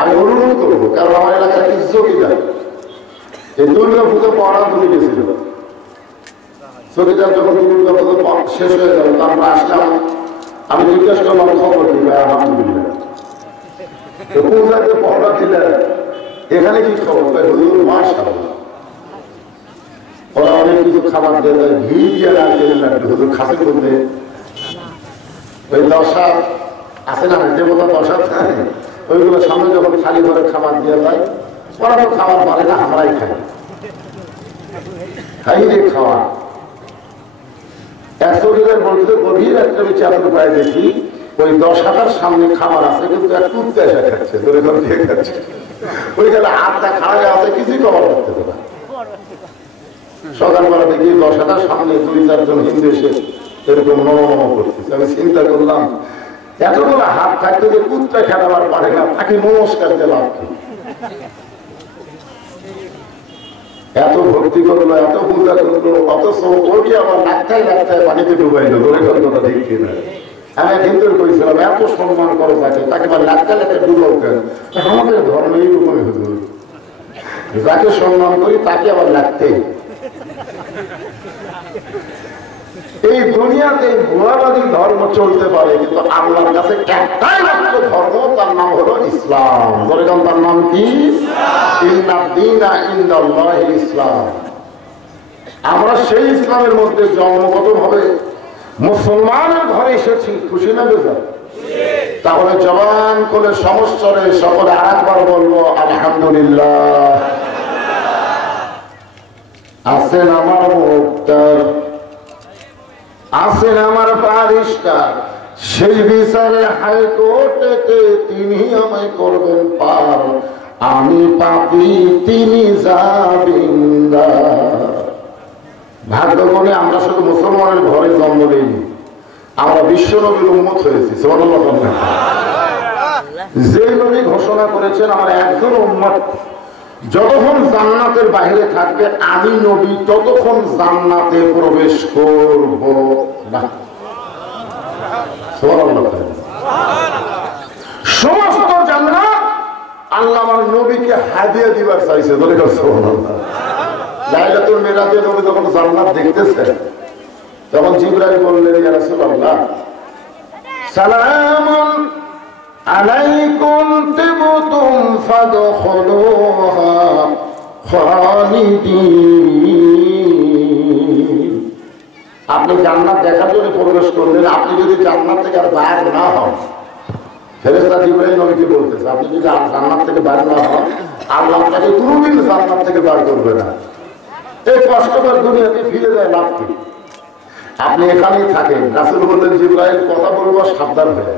আমি অনুরোধ করবো, কারণ আমার এলাকার কিছু চকিদার এই দুর্গা পুজো পড়া ধরে গেছিল। চকিদার যখন দুর্গা পুজো শেষ হয়ে গেল, তারপর আসলাম, আমি জিজ্ঞেস করলাম খবর কি ভাই? আলহামদুলিল্লাহ। পূজাতে পড়া দিলেন, এখানে কি খবর? হুজুর মাশাআল্লাহ, ওরা অনেক কিছু খাবার দিয়ে দেয়, ঘি দিয়ে রাখতে হুজুর খাসি করতে ওই দশা আছে না, দেবতা দশা থাকে, ওইগুলো সামনে যখন খালি করে খাবার দিয়ে দেয়, ওরা তো খাবার পারে না, আমরাই খাই। খাই রে খাওয়া একশোদিনের মধ্যে গভীর একটা বিচারের উপায় দেখি, ওই 10,000 সামনে খাবার আছে, কিন্তু এক কুত্তে এসে খাচ্ছে, ধরে ধরে দিয়ে খাচ্ছে। ওই গেলে হাতটা খাড়া আছে, কিছুই খাবার করতে পারে। সকালবেলা দেখি 10,000 সামনে 2-4 জন হিন্দু এসে এরকম নম করতেছে। আমি চিন্তা করলাম, এতগুলো হাত থাকতে যে কুত্তা খেলাবার পারে না, তাকে নমস্কার দিলাম। এত ভক্তি করলো, এত পূজা করলো, অথচ ওকে আমার লাখটায় লাখটায় পানিতে ডুবাইলো। ধরে কথা ঠিক কিনা? আমি হিন্দুর করেছিলাম, এত সম্মান করো তাকে, তাকে লাখটায় লাখটায় ডুবাও কেন? আমাদের ধর্ম এইরকমই হুজুর, যাকে সম্মান করি তাকে আবার লাগতেই। এই দুনিয়াতে ভুয়াবাদী ধর্ম চলতে পারে, কিন্তু আল্লাহর কাছে একটাই মাত্র ধর্ম, তার নাম হলো ইসলাম। বলেন তার নাম কি? ইসলাম। আমরা সেই ইসলামের মধ্যে জন্মগতভাবে মুসলমানের ঘরে এসেছি, খুশি না বেজার? তাহলে জবান করে সমস্যরে সকলে আরেকবার বলবো আলহামদুলিল্লাহ। আছেন আমার মুক্তার, আছেন আমার বারিস্টার, সেই বিচারে হাইকোর্টেতে তিনি আমায় করবেন পার। আমি পাপী, তিনি জামিনদার। ভাগ্য করে আমরা শুধু মুসলমানের ঘরে জন্ম নিইনি, আমরা বিশ্ব নবীর উম্মত হয়েছি। সুবহানাল্লাহ। যে নবী ঘোষণা করেছেন আমার একজন উম্মত যতক্ষণ জান্নাতের বাইরে থাকবে, আমি নবী ততক্ষণ জান্নাতে প্রবেশ করব না। সমস্ত জান্নাত আল্লাহ আমার নবীকে হাদিয়া দিবার চাইছে। লাইলাতুল মিরাজে নবী যখন জান্নাত দেখতেছেন, তখন জিবরাইল বললেন, ইয়া রাসূলুল্লাহ, সালামুন আলাইকুম তিবতুম ফাদখুলুহা খালিদিন। আপনি জান্নাত দেখার জন্য প্রবেশ করলেন, আপনি যদি জান্নাত থেকে আর বাইরে না হন, ফেরেশতা জিবরাইল নবীকে বলতেছে, আপনি যদি জান্নাত থেকে বাইরে না হন, আল্লাহ আপনাকে কোনোদিন জান্নাত থেকে বার করবে না। এই কষ্টকর দুনিয়াতে ফিরে যায় লাভ কি? আপনি এখানেই থাকেন। রাসূল বললেন, জিবরাইল কথা বলবো, সাবধান হয়ে।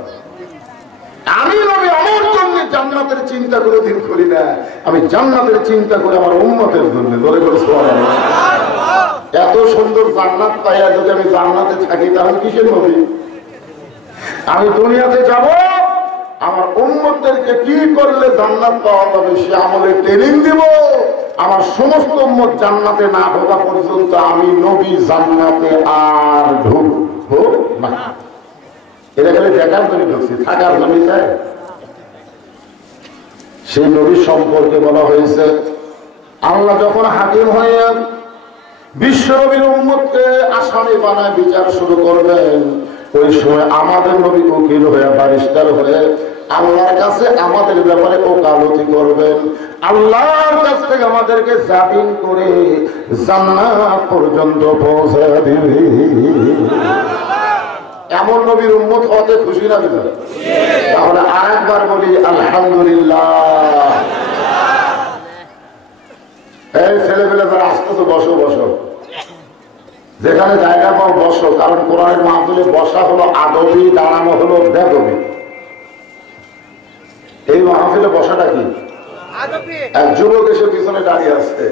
আমি নবী আমার জন্য জান্নাতের চিন্তা করে দিন করি না, আমি জান্নাতের চিন্তা করে আমার উম্মতের জন্য। ধরে করে সুবহানাল্লাহ। এত সুন্দর জান্নাত পাইয়া যদি আমি জান্নাতে থাকি, তাহলে কিসের নবী? আমি দুনিয়াতে যাব, আমার উম্মতদেরকে কি করলে জান্নাত পাওয়া যাবে সে আমলে ট্রেনিং দিব। আমার সমস্ত উম্মত জান্নাতে না ঢোকা পর্যন্ত আমি নবী জান্নাতে আর ঢুকবো না। এটা খালি দেখার জন্য ঢুকছি, থাকার জন্য চাই। সেই নবীর সম্পর্কে বলা হয়েছে, আল্লাহ যখন হাকিম হয়ে বিশ্ব নবীর উম্মতকে আসামি বানায় বিচার শুরু করবেন, ওই সময় আমাদের নবী উকিল হয়ে, বারিস্টার হয়ে আল্লাহর কাছে আমাদের ব্যাপারে ওকালতি করবেন। আল্লাহর কাছ থেকে আমাদেরকে জামিন করে জান্নাত পর্যন্ত পৌঁছে দিবে। এমন নবীর উম্মত হতে খুশি না বিনা? তাহলে আরেকবার বলি আলহামদুলিল্লাহ। এই ছেলেপেলে যারা আসতে তো বসো বসো, যেখানে জায়গা পাও বসো, কারণ কোরআনের মাহফিলে বসা হলো আদবি, দাঁড়ানো হলো বেদবি। এই মাহফিলে বসাটা কি? এক যুবক এসে পিছনে দাঁড়িয়ে আছে।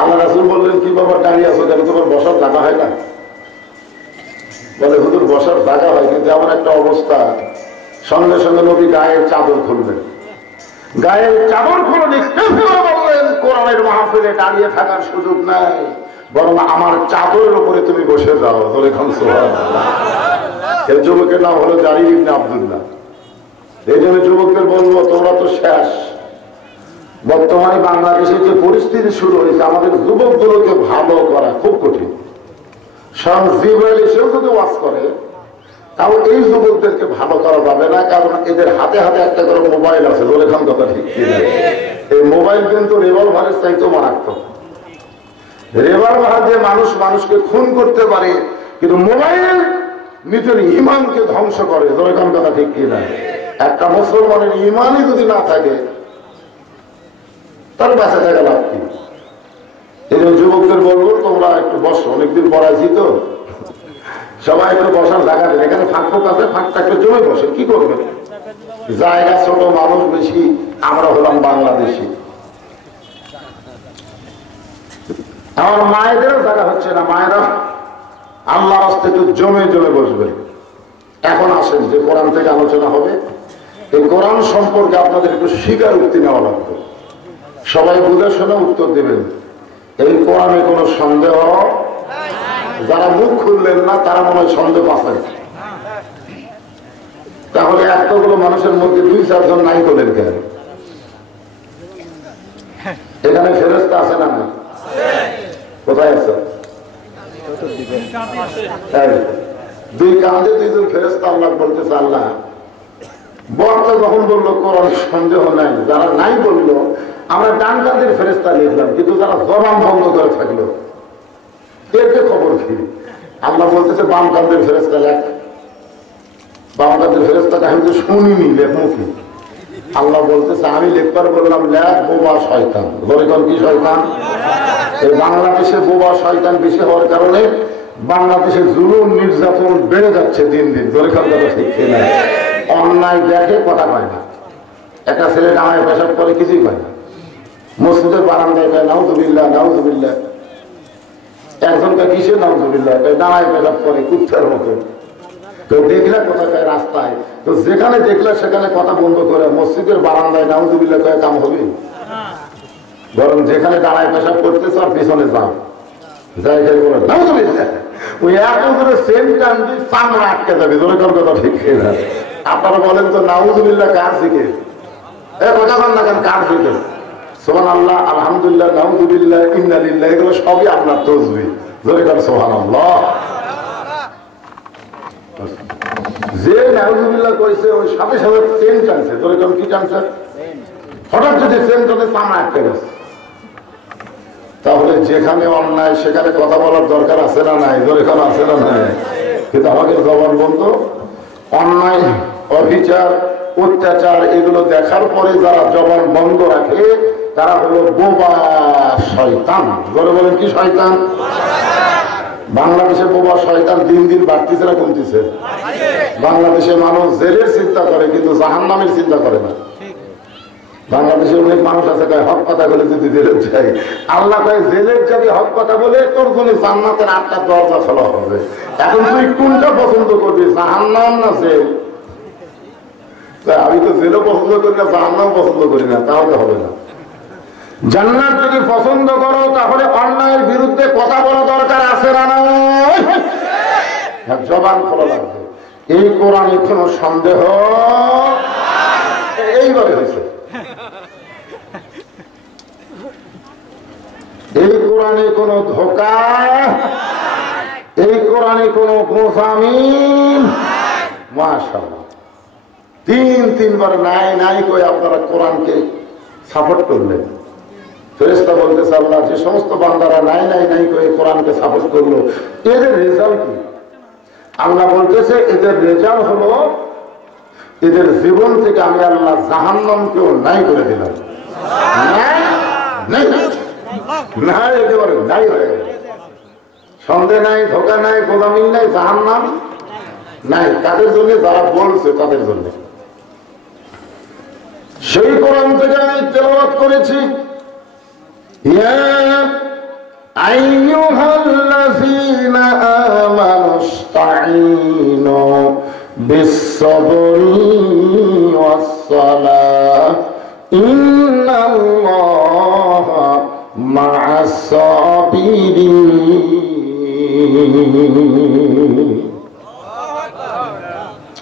আল্লাহ রাসূল বললেন, কি বাবা দাঁড়িয়ে আছো কেন? তোমার বসার জায়গা হয় না? বলে, হুজুর বসার জায়গা হয়, কিন্তু এমন একটা অবস্থা, সঙ্গে সঙ্গে নবী গায়ের চাদর খুলবেন। গায়ের চাদর খুলে বললেন, কোরআনের মাহফিলে দাঁড়িয়ে থাকার সুযোগ নাই, বরং আমার চাদরের উপরে তুমি বসে যাও। বলে সুবহানাল্লাহ। এর যুবকের নাম হলো জারির ইবনে আব্দুল্লাহ। এই জন্য যুবকদের বলবো, তোমরা তো শেষ। বর্তমানে বাংলাদেশে যে পরিস্থিতি শুরু হয়েছে, আমাদের যুবকগুলোকে ভালো করা খুব কঠিন। স্বয়ং জিবরাইল এসেও যদি ওয়াজ করে, তাও এই যুবকদেরকে ভালো করা যাবে না, কারণ এদের হাতে হাতে একটা করে মোবাইল আছে। বলে খান কথা ঠিক কিনা? এই মোবাইল কিন্তু রিভলভারের চাইতেও মারাত্মক। রিভলভার দিয়ে মানুষ মানুষকে খুন করতে পারে, কিন্তু মোবাইল নিজের ইমানকে ধ্বংস করে। বলে খান কথা ঠিক কিনা? একটা মুসলমানের ইমানই যদি না থাকে, তার বাঁচা থাকা লাভ কি? এই জন্য যুবকদের বলবো, তোমরা একটু বসো, অনেকদিন পড়াইছি তো, সবাই একটু বসার জায়গা দেন। এখানে ফাঁক ফোক আছে, ফাঁকটা একটু জমে বসে, কি করবে? জায়গা ছোট, মানুষ বেশি, আমরা হলাম বাংলাদেশি। আমার মায়েদেরও জায়গা হচ্ছে না, মায়েরা আল্লাহর রাস্তায় একটু জমে জমে বসবে। এখন আসেন, যে কোরআন থেকে আলোচনা হবে, এই কোরআন সম্পর্কে আপনাদের একটু স্বীকার উক্তি নেওয়া লাগবে। সবাই বুঝে শুনে উত্তর দেবেন। এই কোরআনে কোনো সন্দেহ, যারা মুখ খুললেন না তারা মনে হয় সন্দেহ পাচ্ছেন। তাহলে এতগুলো মানুষের মধ্যে 2-4 জন নাই করলেন কেন? এখানে ফেরেশতা আছে না? না, কোথায় আছে? 2 কাঁধে 2 জন ফেরেশতা। আল্লাহ বলতেছে, আল্লাহ বক্তা যখন বললো কোরআন সন্দেহ নাই, যারা নাই বললো আমরা ডান কাঁধের ফেরেশতা লিখলাম, কিন্তু যারা জবান বন্ধ করে থাকলো এরকে খবর কি? আল্লাহ বলতেছে বাম কাঁধের ফেরেশতা লেখ। বাম কাঁধের ফেরেশতাকে আমি তো শুনিনি, লেখবো কি? আল্লাহ বলতেছে, আমি লিখবার বললাম লেখ বোবা শয়তান। বলে কোন কি শয়তান? এই বাংলাদেশে বোবা শয়তান বেশি হওয়ার কারণে বাংলাদেশে জুলুম নির্যাতন বেড়ে যাচ্ছে দিন দিন। ধরে খান কথা ঠিক কিনা? অন্যায় দেখে কথা পায় না। একটা ছেলে ডাঙায় পেশাব করে কিছুই পায় না। মসজিদের বারান্দায় পায় নাউজুবিল্লাহ নাউজুবিল্লাহ। একজনকে কিসে নাউজুবিল্লাহ ডাঙায় পেশাব করে কুত্তার মতো। তো দেখলে কোথায় রাস্তায়, তো যেখানে দেখলে সেখানে কথা বন্ধ করে মসজিদের বারান্দায় নাউজুবিল্লাহ কয়ে কাম হবে? বরং যেখানে দাঁড়ায় পেশাব করতেছে আর পিছনে যাও, যাই খাই বলে নাউজুবিল্লাহ। ওই এত করে সেম টাইম চামড়া আটকে যাবে। ধরে কোন কথা ঠিক না? আপনারা বলেন তো নাউজুবিল্লাহ কার দিকে? কথা বল না কেন, কার দিকে? সুবহানাল্লাহ, আলহামদুলিল্লাহ, নাউজুবিল্লাহ, ইন্না লিল্লাহ, এগুলো সবই আপনার তাসবিহ। ধরে কোন সুবহানাল্লাহ। যে নাউজুবিল্লাহ কইছে ওই সাথে সাথে চেন টানছে। ধরে কোন কি টানছে? হঠাৎ যদি চেন টানে চামড়া আটকে গেছে। তাহলে যেখানে অন্যায় সেখানে কথা বলার দরকার আছে না নাই? ধরে কোন আছে না নাই? কিন্তু আমাকে জবান বন্ধ, অন্যায় অবিচার অত্যাচার এগুলো দেখার পরে যারা জবান বন্ধ রাখে তারা হলো বোবা শয়তান। বলে বলেন কি শয়তান? বাংলাদেশে বোবা শয়তান দিন দিন বাড়তিছে না কমতেছে? বাংলাদেশে মানুষ জেলের চিন্তা করে কিন্তু জাহান্নামের চিন্তা করে না। বাংলাদেশে অনেক মানুষ আছে কয় হক কথা বলে যদি জেলে যাই, আল্লাহ কয় জেলের যদি হক কথা বলে তোর জন্য জান্নাতের 8টা দরজা খোলা হবে। এখন তুই কোনটা পছন্দ করবি, জাহান্নাম না জেল? আমি তো জেলও পছন্দ করি না, জাহান্নাম পছন্দ করি না, তাহলে হবে না। জান্নাত যদি পছন্দ করো তাহলে অন্যায়ের বিরুদ্ধে কথা বলা দরকার আছে না? জবান খোলা লাগবে। এই কোরআনে কোনো সন্দেহ এইভাবে হয়েছে। এই কোরআনে কোনো ধোঁকা, এই কোরআনে কোনো গোসামি। মাশাআল্লাহ, 3-3 নাই নাই কই আপনারা কোরআনকে সাপোর্ট করলেন। ফেরেশতা বলতেছে, আল্লাহ যে সমস্ত বান্দারা নাই নাই নাই কই কোরআনকে সাপোর্ট করলো এদের রেজাল্ট কি? আল্লাহ বলতেছে এদের রেজাল্ট হলো এদের জীবন থেকে আমি আল্লাহ জাহান্নামকেও নাই করে দিলাম। নাই একেবারে নাই হয়ে গেল। সন্দেহ নাই, ধোঁকা নাই, গোলামি নাই, জাহান্নাম নাই। কাদের জন্য? যারা বলছে তাদের জন্য। সেই কোরআন থেকে আমি তেলাওয়াত করেছি, ইয়া আইয়ুহাল্লাযীনা আমানুস্তাঈনু বিস-সাবরি ওয়াস-সালাহ ইন্নাল্লাহা মা'আস-সাবিরিন।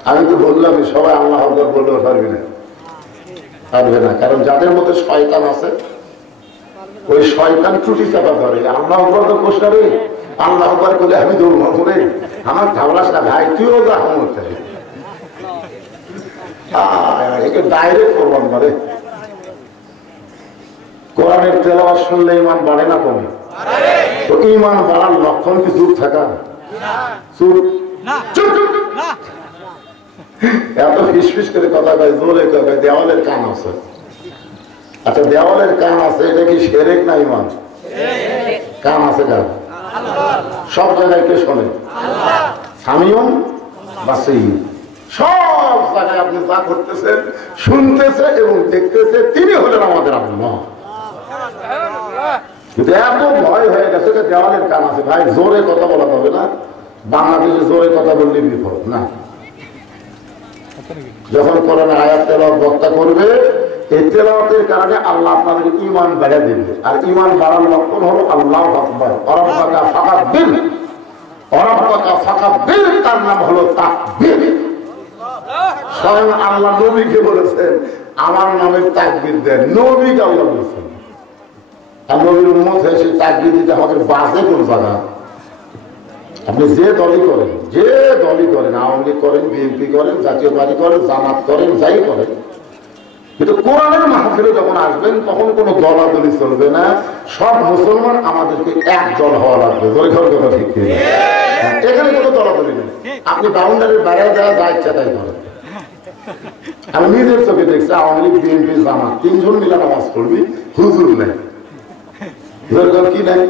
আমি তো বললাম সবাই আল্লাহ আকবার বললেও পারবে না, কারণ যাদের মধ্যে শয়তান আছে ওই শয়তান ত্রুটি চাপা ধরে। আল্লাহ আকবার তো কোষাবে, আল্লাহ আকবার করলে আমি দৌড় করে আমার ধাবলাস না ভাই, তুইও যা করতে ডাইরেক্ট করবান পারে। কোরআনের তেলাওয়াত শুনলে ইমান বাড়ে না কমে? তো ইমান বাড়ার লক্ষণ কি চুপ থাকা? এত ফিসফিস করে কথা কয়, জোরে কয়, দেওয়ালের কান আছে। আচ্ছা দেওয়ালের কান আছে, এটা কি শিরক না ইমান? কান আছে কার? সব জায়গায় কে শোনে? সামিউন বাসীর। সব জায়গায় আপনি যা করতেছেন শুনতেছে এবং দেখতেছে, তিনি হলেন আমাদের আল্লাহ। কিন্তু এত ভয় হয়ে গেছে যে দেওয়ালের কান আছে। ভাই জোরে কথা বলা যাবে না, বাংলাদেশে জোরে কথা বললে বিপদ না। যখন কোরআন আয়াত তেলাওয়াত বক্তা করবে, এই তেলাওয়াতের কারণে আল্লাহ আপনাদের ঈমান বাড়িয়ে দেবে। আর ঈমান বাড়ার লক্ষণ হলো আল্লাহু আকবার, অরাব্বাকা ফাকাব্বির। অরাব্বাকা ফাকাব্বির তার নাম হলো তাকবীর। স্বয়ং আল্লাহ নবীকে বলেছেন আমার নামে তাকবীর দেন, নবীকে আল্লাহ বলেছেন। আর নবীর উম্মত হয়ে সেই তাকবীর দিতে আমাদের বাজে কোন জায়গা? আপনি যে দলই করেন, যে দলই করেন, আওয়ামী লীগ করেন, বিএনপি করেন, জাতীয় পার্টি করেন, জামাত করেন, যাই করেন, কিন্তু কোরআনের মাহফিলে যখন আসবেন তখন কোনো দলাদলি চলবে না। সব মুসলমান আমাদেরকে এক দল হওয়া লাগবে। কথা ঠিক নেই, এখানে কোনো দলাদলি নেই। আপনি বাউন্ডারির বাইরে যারা যা ইচ্ছা তাই করেন। আমি নিজের চোখে দেখছি আওয়ামী লীগ, বিএনপি, জামাত তিনজন মিলে নামাজ পড়বি, হুজুর নেই। কি নাই?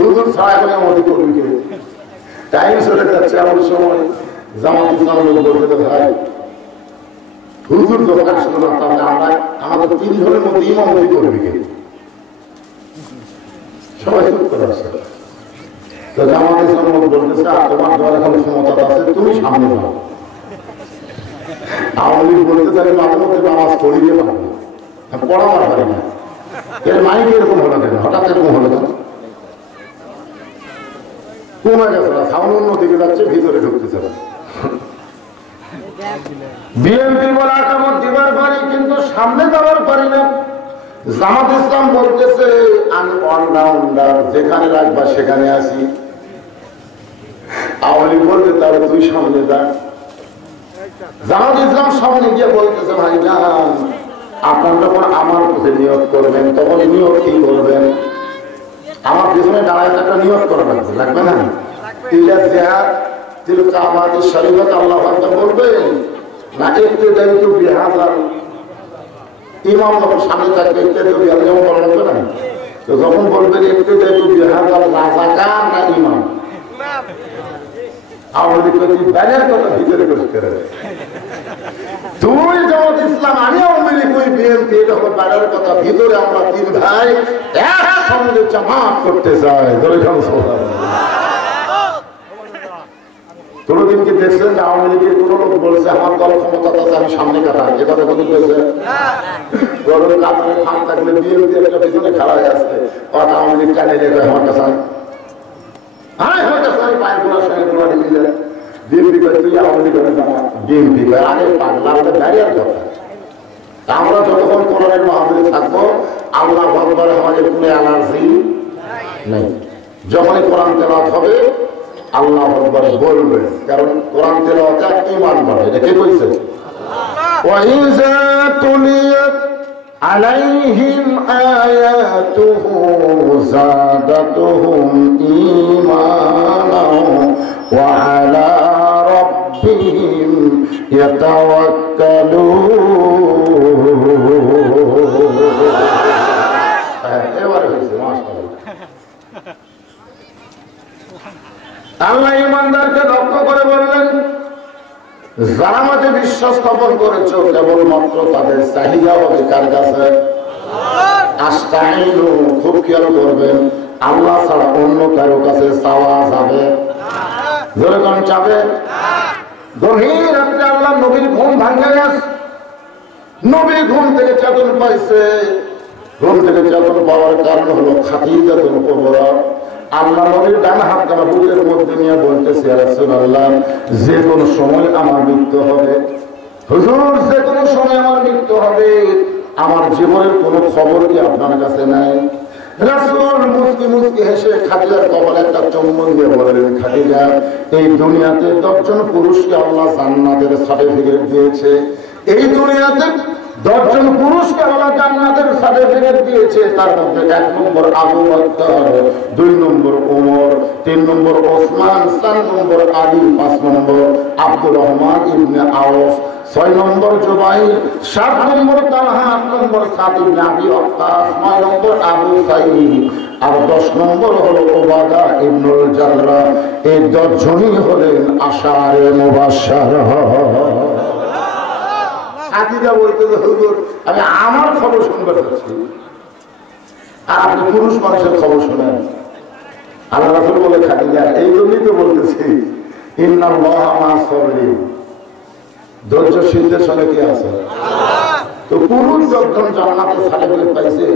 হুজুর ছাড়া এখন আমাদের করবি কে? টাইম চলে যাচ্ছে, এমন সময় জামাত ইসলামের লোক বলতে ভাই হুজুর যখন আসলো না, তাহলে আমরা আমাদের তিনজনের মধ্যে ইমামতি করবি কে? সবাই চুপ করে আসছে। তো জামাত ইসলামের লোক বলতেছে তোমার দল এখন ক্ষমতা আছে, তুমি সামনে যাও। আওয়ামী লীগ বলতে চাই মাঝে মধ্যে নামাজ পড়িয়ে পারবো, পড়াবার পারি না। এর মাইক এরকম হলো কেন? হঠাৎ এরকম হলো কেন? কমে গেছে না, সামনে অন্যদিকে যাচ্ছে, ভিতরে ঢুকতেছে না। বিএনপি বলে আকামত দিবার পারি, কিন্তু সামনে যাওয়ার পারি না। জামাত ইসলাম বলতেছে আমি অলরাউন্ডার, যেখানে রাখবা সেখানে আসি। আওয়ামী লীগ বলতে তাহলে তুই সামনে যা। জামাত ইসলাম সামনে গিয়ে বলতেছে ভাই না, আপনার যখন আমার কাছে নিয়োগ করবেন তখন নিয়োগ কি করবেন? আমার পিছনে দাঁড়ায় একটা নিয়োগ করা লাগবে, লাগবে না? আল্লাহ বলবেন না একটু দায়িত্ব বিহার ইমাম যখন সামনে থাকবে বিহার যেমন বলা লাগবে না? তো যখন বলবেন একটু দায়িত্ব বিহার রাজাকার না ইমাম, আওয়ামী লীগ ব্যানের কথা ভিতরে করতে তুই জামাত ইসলাম, আমি আওয়ামী লীগ, ওই বিএনপি, এটা হলো বাইরের কথা। ভিতরে আমরা তিন ভাই একসঙ্গে জামাত করতে চাই। কোনদিন কি দেখছেন যে আওয়ামী লীগের কোন লোক বলেছে আমার দল ক্ষমতা আছে আমি সামনে কাটা? এ কথা কোনদিন বলেছে? গরম কাপড়ে ফাঁক থাকলে বিএনপি একটা পিছনে খাড়া হয়ে আসছে, আওয়ামী লীগ টানে রেখে আমার কাছে পায়ের গোড়া সঙ্গে গোড়া নিয়ে যায়। বিএনপি করে তুই আওয়ামী লীগ করে জামা, বিএনপি করে আগে পাগলা আমাদের ব্যারিয়ার কথা। আমরা যতক্ষণ কোরআনের মাহফিলে থাকবো আল্লাহ আকবার আমাদের কোনো অ্যালার্জি নেই। যখনই কোরআন তেলাওয়াত হবে আল্লাহ আকবার বলবে, কারণ কোরআন তেলাওয়াতে ঈমান বাড়ে। এটা কে বলছে? ওয়াইযা তুলিয়াত আলাইহিম আয়াতুহু যাদাতুহুম ঈমানাও ওয়া আলা রাব্বিহিম ইয়াতাওয়াক্কালুন। এবারে হয়েছে, মাশাআল্লাহ। আল্লাহ ঈমানদারকে লক্ষ্য করে বললেন যারা মাঝে বিশ্বাস স্থাপন করেছ কেবলমাত্র তাদের চাহিদা হবে কার কাছে? আস্তাইনু, খুব খেয়াল করবেন, আল্লাহ ছাড়া অন্য কারো কাছে চাওয়া যাবে? যেরকম চাবে। গভীর রাত্রে আল্লাহ নবীর ঘুম ভাঙে গেছে। নবী ঘুম থেকে চেতন পাইছে। ঘুম থেকে চেতন পাওয়ার কারণ হলো খাদিজাতুল কুবরা আল্লাহ নবীর ডান হাত দ্বারা বুকের মধ্যে নিয়ে বলতেছে, ইয়া রাসূলুল্লাহ, যে কোনো সময় আমার মৃত্যু হবে। হুজুর, যে কোনো সময় আমার মৃত্যু হবে, আমার জীবনের কোনো খবর কি আপনার কাছে নাই? রাসূল মুস্কি মুস্কি হেসে খাদিজার কপালে একটা চুম্বন দিয়ে বললেন, খাদিজা, এই দুনিয়াতে 10 জন পুরুষকে আল্লাহ জান্নাতের সার্টিফিকেট দিয়েছে। এই দুনিয়াতে 10 জন পুরুষকে আল্লাহ জান্নাতের সার্টিফিকেট দিয়েছে। তার মধ্যে 1 নম্বর আবু বকর, 2 নম্বর ওমর, 3 নম্বর ওসমান, 4 নম্বর আলী, 5 নম্বর আব্দুর রহমান ইবনে আওফ, 6 নম্বর জুবাইর, 7 নম্বর তালহা, 8 নম্বর সাদ ইবনে আবি ওয়াক্কাস, 9 নম্বর আবু সাঈদ, আর 10 নম্বর হলো উবাদা ইবনুল জাররাহ। এই 10 জনই হলেন আশারে মুবাশশারা। খাদিজা বলতেছে, হুজুর, আমি আমার খবর শুনতে চাচ্ছি, আর আপনি পুরুষ মানুষের খবর শোনেন। আল্লাহ রাসূল বলে, খাদিজা, এই জন্যই তো বলতেছি, ইন্নাল্লাহা মা'আস সাবিরিন, ধৈর্যশীলদের সঙ্গে কে আছে? তো পুরুষ যখন জান্নাতের সার্টিফিকেট পাইছে,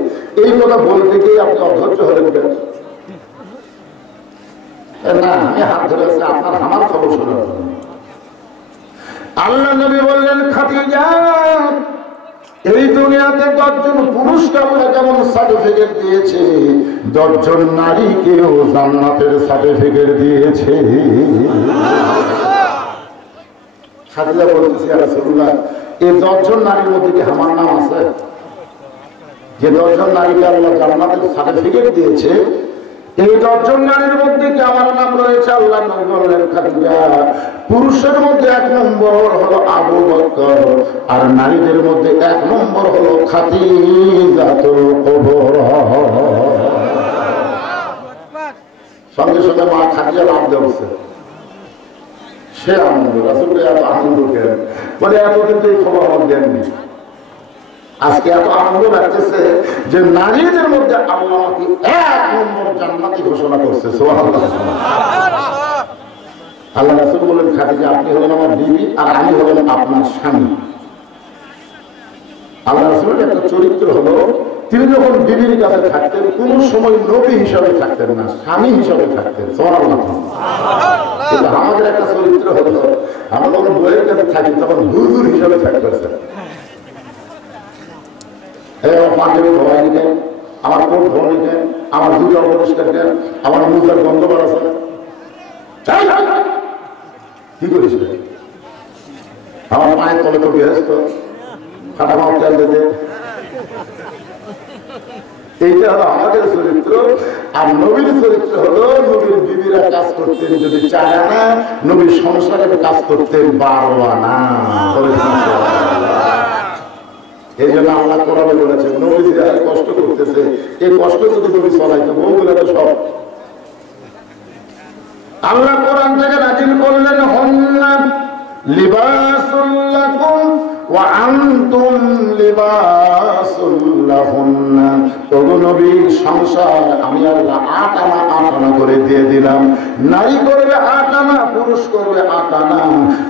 এই কথা বলতে গিয়ে আপনি অধৈর্য হলেন কেন? না, আমি হাত ধরে আছি আপনার আমার খবর শোনার জন্য। আল্লাহ নবী বললেন, খাদিজা, এই দুনিয়াতে 10 জন পুরুষকে আল্লাহ যেমন সার্টিফিকেট দিয়েছে, 10 জন নারীকেও জান্নাতের সার্টিফিকেট দিয়েছে। খাদিজা বলতেছে, ইয়া রাসূলুল্লাহ, এই 10 জন নারীর মধ্যে কি আমার নাম আছে? যে 10 জন নারীকে আল্লাহ জান্নাতের সার্টিফিকেট দিয়েছে, এই 10 জন নারীর মধ্যে কি আমার নাম রয়েছে? আল্লাহ নবী বললেন, খাদিজা, পুরুষের মধ্যে 1 নম্বর হলো আবু বকর, আর নারীদের মধ্যে 1 নম্বর হলো খাদিজাতুল কুবরা। সঙ্গে সঙ্গে মা খাদিজা লাভ দেওয়া, সে আনন্দ। রাসূলকে এত আনন্দ কেন? বলে, এতদিন তো এই খবর আমার দেননি, আজকে এত আনন্দ লাগতেছে যে নারীদের মধ্যে আল্লাহ আমাকে 1 নম্বর জান্নাতি ঘোষণা করছে। সুবহানাল্লাহ। আল্লাহ রাসূল বলেন, খাদিজা, আপনি হলেন আমার বিবি, আর আমি হলেন আপনার স্বামী। আল্লাহ রাসূলের একটা চরিত্র হলো, তিনি যখন বিবির কাছে থাকতেন, কোন সময় নবী হিসাবে থাকতেন না, স্বামী হিসাবে থাকতেন। সুবহানাল্লাহ। কিন্তু আমাদের একটা চরিত্র হলো, আমরা যখন বইয়ের কাছে থাকি তখন হুজুর হিসাবে থাকতেছে। আমার পাঞ্জাবি ধোয়াই নিতেন, আমার কোট ধোয়া নিতেন, আমার জুতা পরিষ্কার দেন, আমার মুখের গন্ধ বাড়াছে। কি করিস? আমার মায়ের তলে তো ব্যস্ত, ফাটা মাও তেল দিতে। এইটা হলো আমাদের চরিত্র। আর নবীর চরিত্র হলো, নবীর বিবিরা কাজ করতেন যদি 4 আনা, নবীর সংসারের কাজ করতেন 12 আনা। এই জন্য আল্লাহ কোরআনে বলেছেন, নবী যে কষ্ট করতেছে, এই কষ্ট যদি নবী চলাইতে, বউগুলো তো সব। আল্লাহ কোরআন থেকে নাযিল করলেন, হুন্না লিবাসুল লাকুম ওয়া আনতুম লিবাসুল লাহুন্না। ওগো নবী, সংসার আমি আল্লাহ 8 আনা 8 আনা করে দিয়ে দিলাম। নারী করবে 8 আনা, পুরুষ করবে 8 আনা,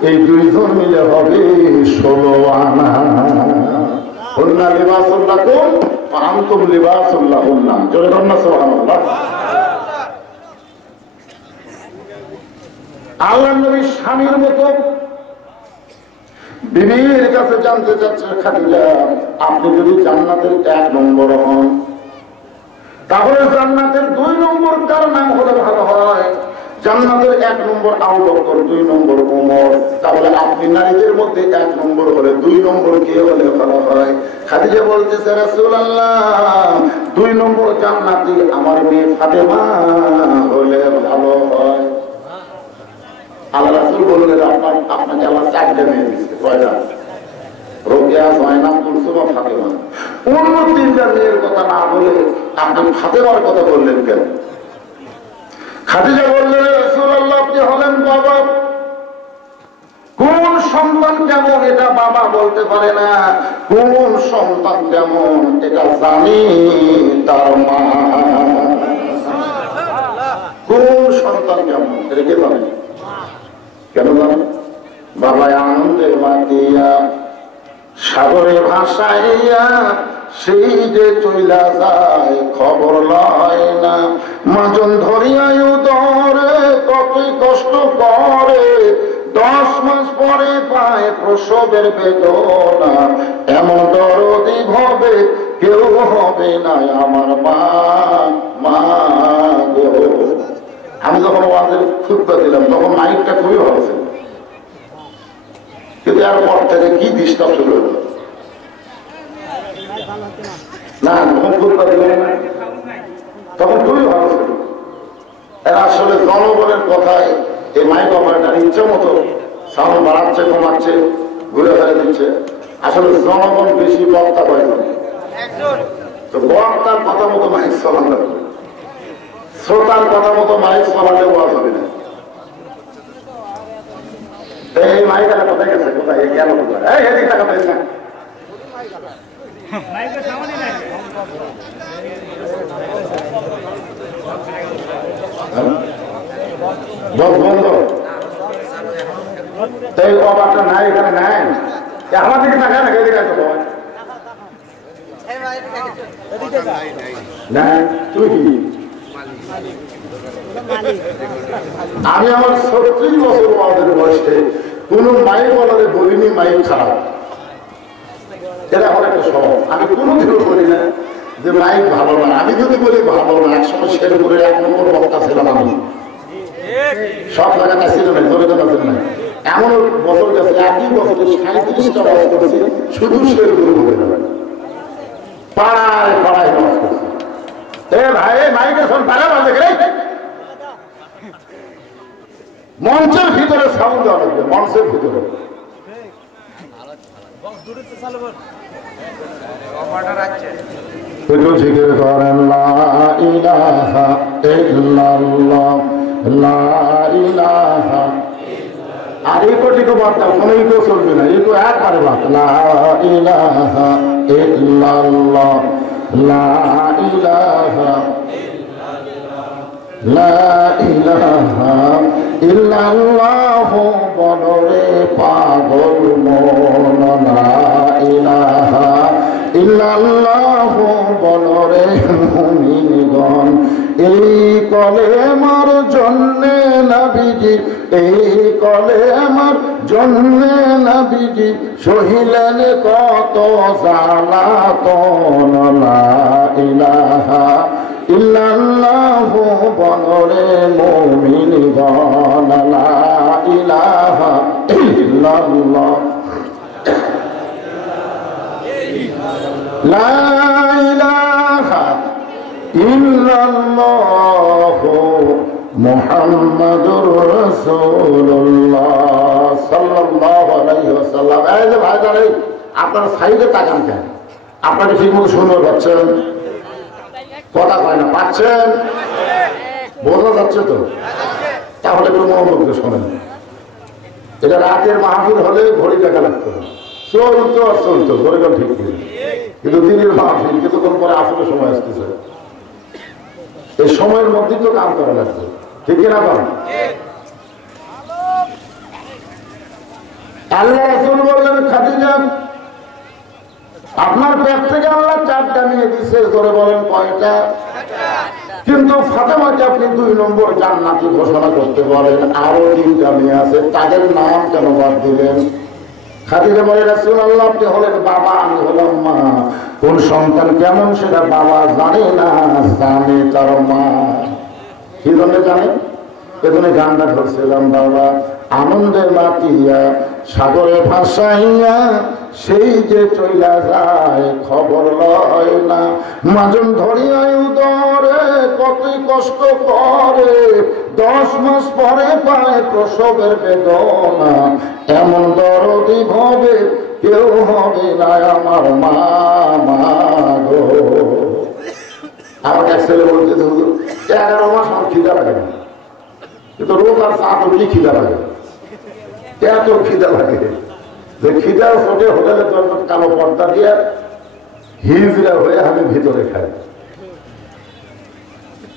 এই 2 জন মিলে হবে 16 আনা। হুন্না লিবাসুল লাকুম ওয়া আনতুম লিবাসুল লাহুন্না। জোরে বলুন না সুবহানাল্লাহ। আল্লাহ নবী স্বামীর মতো বিবির কাছে জানতে চাচ্ছে, খাদিজা, আপনি যদি জান্নাতের 1 নম্বর হন, তাহলে জান্নাতের 2 নম্বর কার নাম হলে ভালো হয়? জান্নাতের 1 নম্বর আবু বকর, 2 নম্বর ওমর, তাহলে আপনি নারীদের মধ্যে 1 নম্বর হলে 2 নম্বর কে হলে ভালো হয়? খাদিজা বলতেছে, রাসূলুল্লাহ, 2 নম্বর জান্নাতি আমার মেয়ে ফাতেমা হলে ভালো হয়। আল্লাহ রাসূল বললেন, আপনাকে আল্লাহ 4টা মেয়ে দিয়েছে। কয়টা? রোকেয়া, জয়নাব, কুলসুম, ফাতেমা। অন্য 3টা মেয়ের কথা না বলে আপনি ফাতেমার কথা বললেন কেন? খাদিজা বললেন, রাসূলুল্লাহ, আপনি হলেন বাবা, কোন সন্তান কেমন এটা বাবা বলতে পারে না, কোন সন্তান কেমন এটা জানি তার মা। কোন সন্তান কেমন এটা কে জানে? কেন জানে? বাবা আনন্দে মাতিয়া সাগরে ভাসাইয়া সেই যে চইলা যায় খবর লয় না, মাজন ধরিয়াই উদরে কতই কষ্ট করে, 10 মাস পরে পায় প্রসবের বেদনা, এমন দরদি হবে কেউ হবে না আমার মা, মা গো। আমি যখন ওয়াজের খুতবা দিলাম তখন মাইকটা খুবই ভালো ছিল, কিন্তু এরপর থেকে কি ডিস্টার্ব শুরু হলো না, তখন খুতবা দিলাম না, তখন খুবই ভালো ছিল। এরা আসলে জনগণের কথায় এই মাইক অপারেটার ইচ্ছে মতো সাউন্ড বাড়াচ্ছে কমাচ্ছে ঘুরে ফেলে দিচ্ছে। আসলে জনগণ বেশি বক্তা করে না, তো বক্তার কথা মতো মাইক চালান লাগবে, শ্রোতার কথা মতো মাইক চালালে ওয়াজ হবে না। এই মাইকের কোথায় গেছে, কোথায় গেল, কোথায় এই এদিক টাকা পেয়েছে না, বন্ধ এই অবাকটা নাই, এখানে নাই, আমার দিকে টাকা না এদিকে আছে না, তুই কি আমি আমার 36 বছর আমাদের বয়সে কোন মাইক বলারে বলিনি মাইক খারাপ, এটা আমার একটা স্বভাব। আমি কোনোদিনও বলি না যে মাইক ভালো না, আমি যদি বলি ভালো না, একসময় সেরে করে 1 নম্বর বক্তা ছিলাম আমি, সব জায়গাটা ছিল না, ধরে কথা ছিল না, এমন বছর গেছে একই বছরে 37টা বয়স করেছি, শুধু সেরে করে বলে যাবে পাড়ায় পাড়ায় বয়স করছি। এ ভাই মাইকে শোন পাড়া বাজে রে, মঞ্চের ভিতরে সাউন্ড দেওয়া লাগবে, মঞ্চের ভিতরে একটু জিকির করেন লা ইলাহা ইল্লাল্লাহ, লা ইলাহা। আর এই কোটিকে বার্তা কোনো ইকো চলবে না, ইকো একবারে বাদ, লা ইলাহা ইল্লাল্লাহ, লা ইলাহা, লা ইলাহা ইল্লাল্লাহ বলরে পাগল মন, লা ইলাহা ইল্লাল্লাহ বলরে মুমিনগণ, এই কলেমার জন্যে নবীজি, এই কলেমার জন্যে নবীজি সহিলেন কত জালাতন, লা ইলাহা ইল্লাল্লাহ বলরে মুমিনগণ, লা ইলাহা ইল্লাল্লাহ, লা ইলাহা ইল্লাল্লাহ মুহাম্মাদুর রাসূলুল্লাহ সাল্লাল্লাহু আলাইহি ওয়াসাল্লাম। এই যে ভাইজান, আপনার সাইডে তাকান কেন? আপনাকে ঠিক মতো শুনতে পাচ্ছেন? কথা কয় না, পাচ্ছেন? বোঝা যাচ্ছে তো? তাহলে একটু মনোযোগ শোনেন। এটা রাতের মাহফিল হলে ঘড়ি দেখা লাগতো, চলতো আর চলতো, ঘড়ি গান ঠিক ছিল, কিন্তু দিনের মাহফিল কিছুক্ষণ পরে আসলে সময় আসতেছে, এই সময়ের মধ্যেই তো কাম করা লাগছে, ঠিক কিনা বলেন? আল্লাহ রাসূল বললেন, খাদিজা আপনার পেট থেকে আল্লাহ 4টা মেয়ে দিছে, ধরে বলেন কয়টা? কিন্তু ফাতেমাকে আপনি 2 নম্বর জান্নাতি ঘোষণা করতে বলেন, আরো 3টা মেয়ে আছে, তাদের নাম কেন বাদ দিলেন? খাদিজা বলে, রাসূলুল্লাহ আপনি হলেন বাবা, আমি হলাম মা, কোন সন্তান কেমন সেটা বাবা জানে না, জানে তার মা। কি জন্য জানে? এখানে গানটা ধরছিলাম, বাবা আনন্দে মাতিয়া সাগরে ভাসাইয়া সেই যে চইলা যায় খবর লয় না, মাজন ধরিয়াই উদরে কতই কষ্ট করে, 10 মাস পরে পায় প্রসবের বেদনা, এমন দরদি হবে কেউ হবে না আমার মা, মা গো। আমাকে এক ছেলে বলতে 11 মাস আমার খিদা লাগে না, কিন্তু রোগ আর চাঁদ কি খিদা লাগে, এত খিদা লাগে যে খিদার ফোটে হোটেলে কালো পর্দা দিয়ে হিজড়া হয়ে আমি ভিতরে খাই।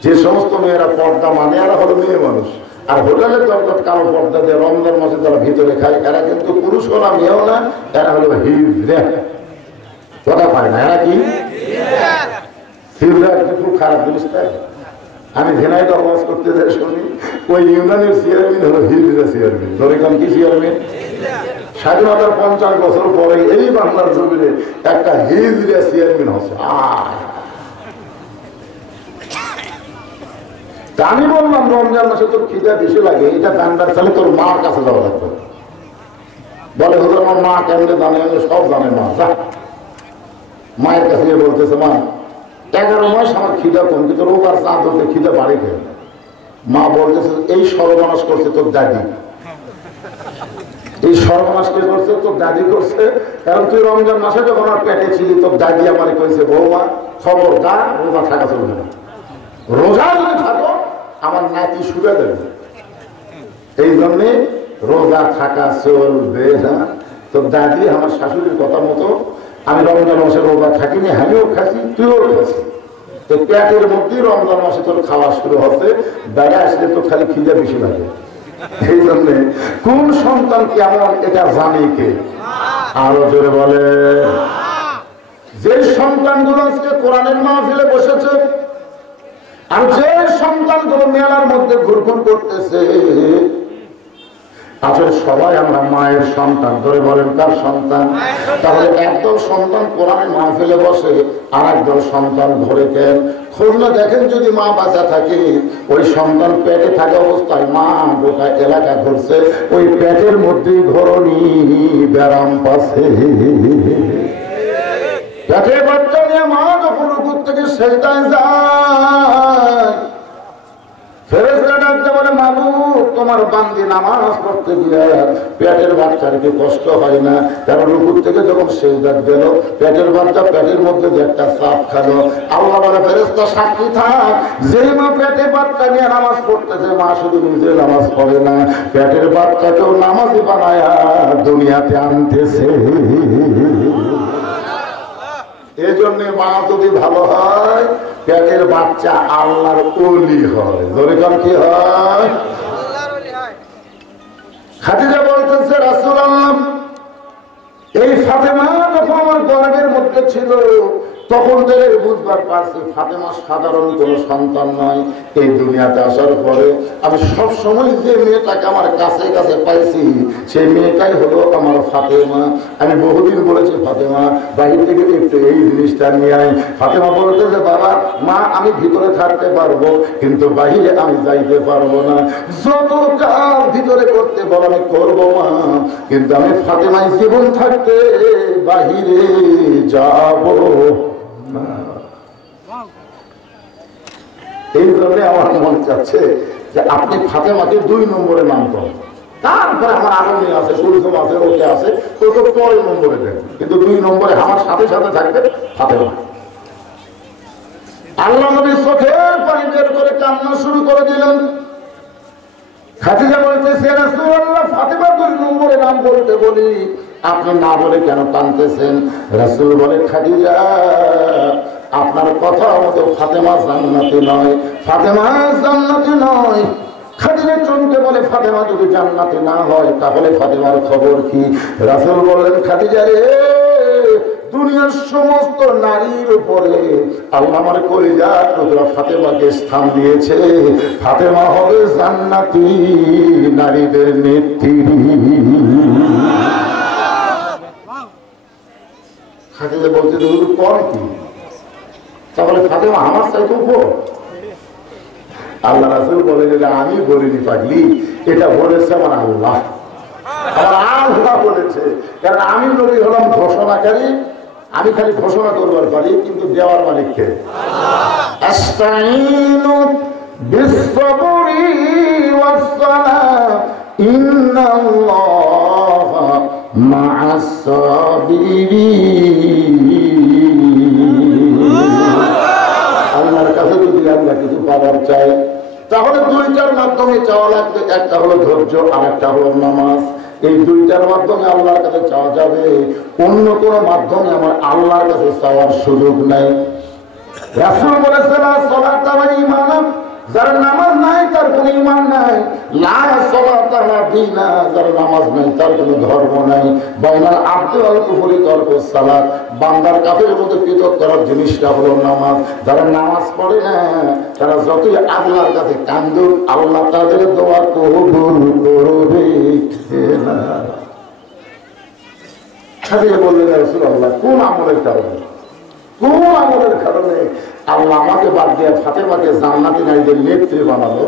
যে সমস্ত মেয়েরা পর্দা মানে এরা হলো মেয়ে মানুষ, আর হোটেলের জগৎ কালো পর্দা দিয়ে রমজান মাসে যারা ভিতরে খায় এরা কিন্তু পুরুষও না মেয়েও না, এরা হলো হিজড়া। কথা পায় না, এরা কি হিজড়া? খুব খারাপ জিনিস। তাই আমি ঝিনাইদহ আওয়াজ করতে যাই শুনি ওই ইউনিয়নের চেয়ারম্যান হলো হিজড়া চেয়ারম্যান। ধরে কারণ কি চেয়ারম্যান? স্বাধীনতার 50 বছর পরে এই বাংলার জমিনে একটা হিজড়া চেয়ারম্যান হচ্ছে। আমি বললাম রমজান মাসে তোর খিদা বেশি লাগে, এটা জানবার তাহলে তোর মার কাছে যাওয়া লাগবে। বলে হুজুর আমার মা কেমনে জানে? আমি সব জানে মা। মায়ের কাছে বলতেছে মা 11 মাস আমার খিদা কম, কিন্তু রোজার চাঁদ ধরতে খিদা বাড়ি খেয়ে। মা বলতেছে এই সর্বনাশ করছে তোর দাদি। এই সর্বনাশ কে করছে? তোর দাদি করছে। কারণ তুই রমজান মাসে যখন আর পেটে ছিলি তোর দাদি আমার কইছে বৌমা খবরদার রোজা থাকা চলবে না, রোজা যদি থাকো আমার নাতি শুয়ে দেবে। এই জন্যে রোজা থাকা চলবে না। তোর দাদি আমার শাশুড়ির কথা মতো আমি রমজান মাসে রোজা থাকিনি, আমিও খাচ্ছি তুইও খাচ্ছি। তো পেটের মধ্যেই রমজান মাসে তোর খাওয়া শুরু হচ্ছে, বেড়া আসলে তো খালি খিদে বেশি লাগে। এই জন্য কোন সন্তান কেমন এটা জানি কে? আরো জোরে বলে। যে সন্তানগুলো আজকে কোরআনের মাহফিলে বসেছে আর যে সন্তানগুলো মেলার মধ্যে ঘুরঘুর করতেছে, আসলে সবাই আমরা মায়ের সন্তান। ধরে বলেন কার সন্তান? তাহলে একদল সন্তান কোরআনের মাহফিলে বসে আর একদল সন্তান ঘরে কেন? খুঁজলে দেখেন যদি মা বাঁচা থাকে ওই সন্তান পেটে থাকা অবস্থায় মা গোটা এলাকা ঘুরছে, ওই পেটের মধ্যেই ঘরনি ব্যারাম পাচ্ছে। পেটে বাচ্চা নিয়ে মা যখন রুকুর থেকে সেজদায় যায়, ফেরেশতা ডাকতে বলে মাবুদ তোমার বান্দি নামাজ পড়তে গিয়ে পেটের বাচ্চার কি কষ্ট হয় না? কারণ রুকুর থেকে যখন সেজদায় গেল পেটের বাচ্চা পেটের মধ্যে যে একটা চাপ খালো। আল্লাহ বলে ফেরেশতা সাক্ষী থাক, যেই মা পেটে বাচ্চা নিয়ে নামাজ পড়তেছে মা শুধু নিজে নামাজ পড়ে না, পেটের বাচ্চাকেও নামাজি বানায়া দুনিয়াতে আনতেছে। এই জন্য মা যদি ভালো হয় পেটের বাচ্চা আল্লাহর ওলি হয়। ধরে কারণ কি হয়? খাদিজা বলতেছে রাসূলুল্লাহ এই ফাতেমা যখন আমার গর্ভের মধ্যে ছিল তখন থেকে বুঝবার পারছি ফাতেমা সাধারণ কোন সন্তান নয়। এই দুনিয়াতে আসার পরে আমি সব সময় যে মেয়েটাকে আমার কাছে কাছে পাইছি সেই মেয়েটাই হলো আমার ফাতেমা। আমি বহুদিন বলেছি ফাতেমা বাহির থেকে একটু এই জিনিসটা নিয়ে আয়। ফাতেমা বলতেছে বাবা মা আমি ভিতরে থাকতে পারবো কিন্তু বাহিরে আমি যাইতে পারবো না, যত কাজ ভিতরে করতে বলো আমি করবো মা, কিন্তু আমি ফাতেমায় জীবন থাকতে বাহিরে যাবো। এই জন্য আমার মন চাচ্ছে যে আপনি ফাতেমাকে 2 নম্বরে নাম করেন, তারপরে আমার আরো মেয়ে আছে কুলসুম আছে ওকে আছে তো তো পরের নম্বরে দেন, কিন্তু 2 নম্বরে আমার সাথে সাথে থাকবে ফাতেমা। আল্লাহ নবী চোখের পানি বের করে কান্না শুরু করে দিলেন। খাদিজা বলতেছে রাসূলুল্লাহ ফাতেমা 2 নম্বরে নাম বলতে বলি আপনি না বলে কেন টানতেছেন? রাসূল বলে খাদিজা আপনার কথা মতো ফাতেমা জান্নাতি নয়, ফাতেমা জান্নাতি নয়। খাদিজা চমকে বলে ফাতেমা যদি জান্নাতি না হয় তাহলে ফাতেমার খবর কি? রাসূল বললেন খাদিজা রে দুনিয়ার সমস্ত নারীর উপরে আল্লাহ আমার কলিজার টুকরা ফাতেমাকে স্থান দিয়েছে, ফাতেমা হবে জান্নাতি নারীদের নেত্রী। খাদিজা বলতে পর কি? তাহলে ফাতেমা আমার চাইতে উপর। আল্লাহ রাসূল বলেন এটা আমি বলিনি পাগলি, এটা বলেছে আমার আল্লাহ। আমার আল্লাহ বলেছে, কারণ আমি নবী হলাম ঘোষণাকারী, আমি খালি ঘোষণা করবার পারি কিন্তু দেওয়ার মালিক কে? আস্তাইনু বিসসবরি ওয়াস-সালাহ ইন্নাল্লাহা মা'আস সাবিরিন। আল্লাহর কাছে যদি আমরা কিছু পাওয়ার চাই তাহলে 2টার মাধ্যমে চাওয়া লাগবে, একটা হলো ধৈর্য আর একটা হলো নামাজ। এই 2টার মাধ্যমে আল্লাহর কাছে চাওয়া যাবে, অন্য কোনো মাধ্যমে আমার আল্লাহর কাছে চাওয়ার সুযোগ নাই। রাসূল বলেছেন সালাত ওয়া ঈমান যার নামাজ নাই তার কোনো ঈমান নাই, লা সালাতা লা দীনা, যার নামাজ নাই তার কোনো ধর্ম নাই। বাইনাল আবদি ওয়াল কুফরি তারকুস সালাত, বান্দার কাফেরের মধ্যে পৃথক করার জিনিসটা হলো নামাজ। যারা নামাজ পড়ে না তারা যতই আল্লাহর কাছে কান্দুক, আল্লাহ তাদের দোয়া কবুল করবে না। খাদিজা বললেন, ইয়া রাসূলুল্লাহ, কোন আমলের কারণে, কোন আমলের কারণে আল্লাহ আমাকে বাদ দিয়ে ফাতেমাকে জান্নাতি নারীদের নেত্রী বানালো?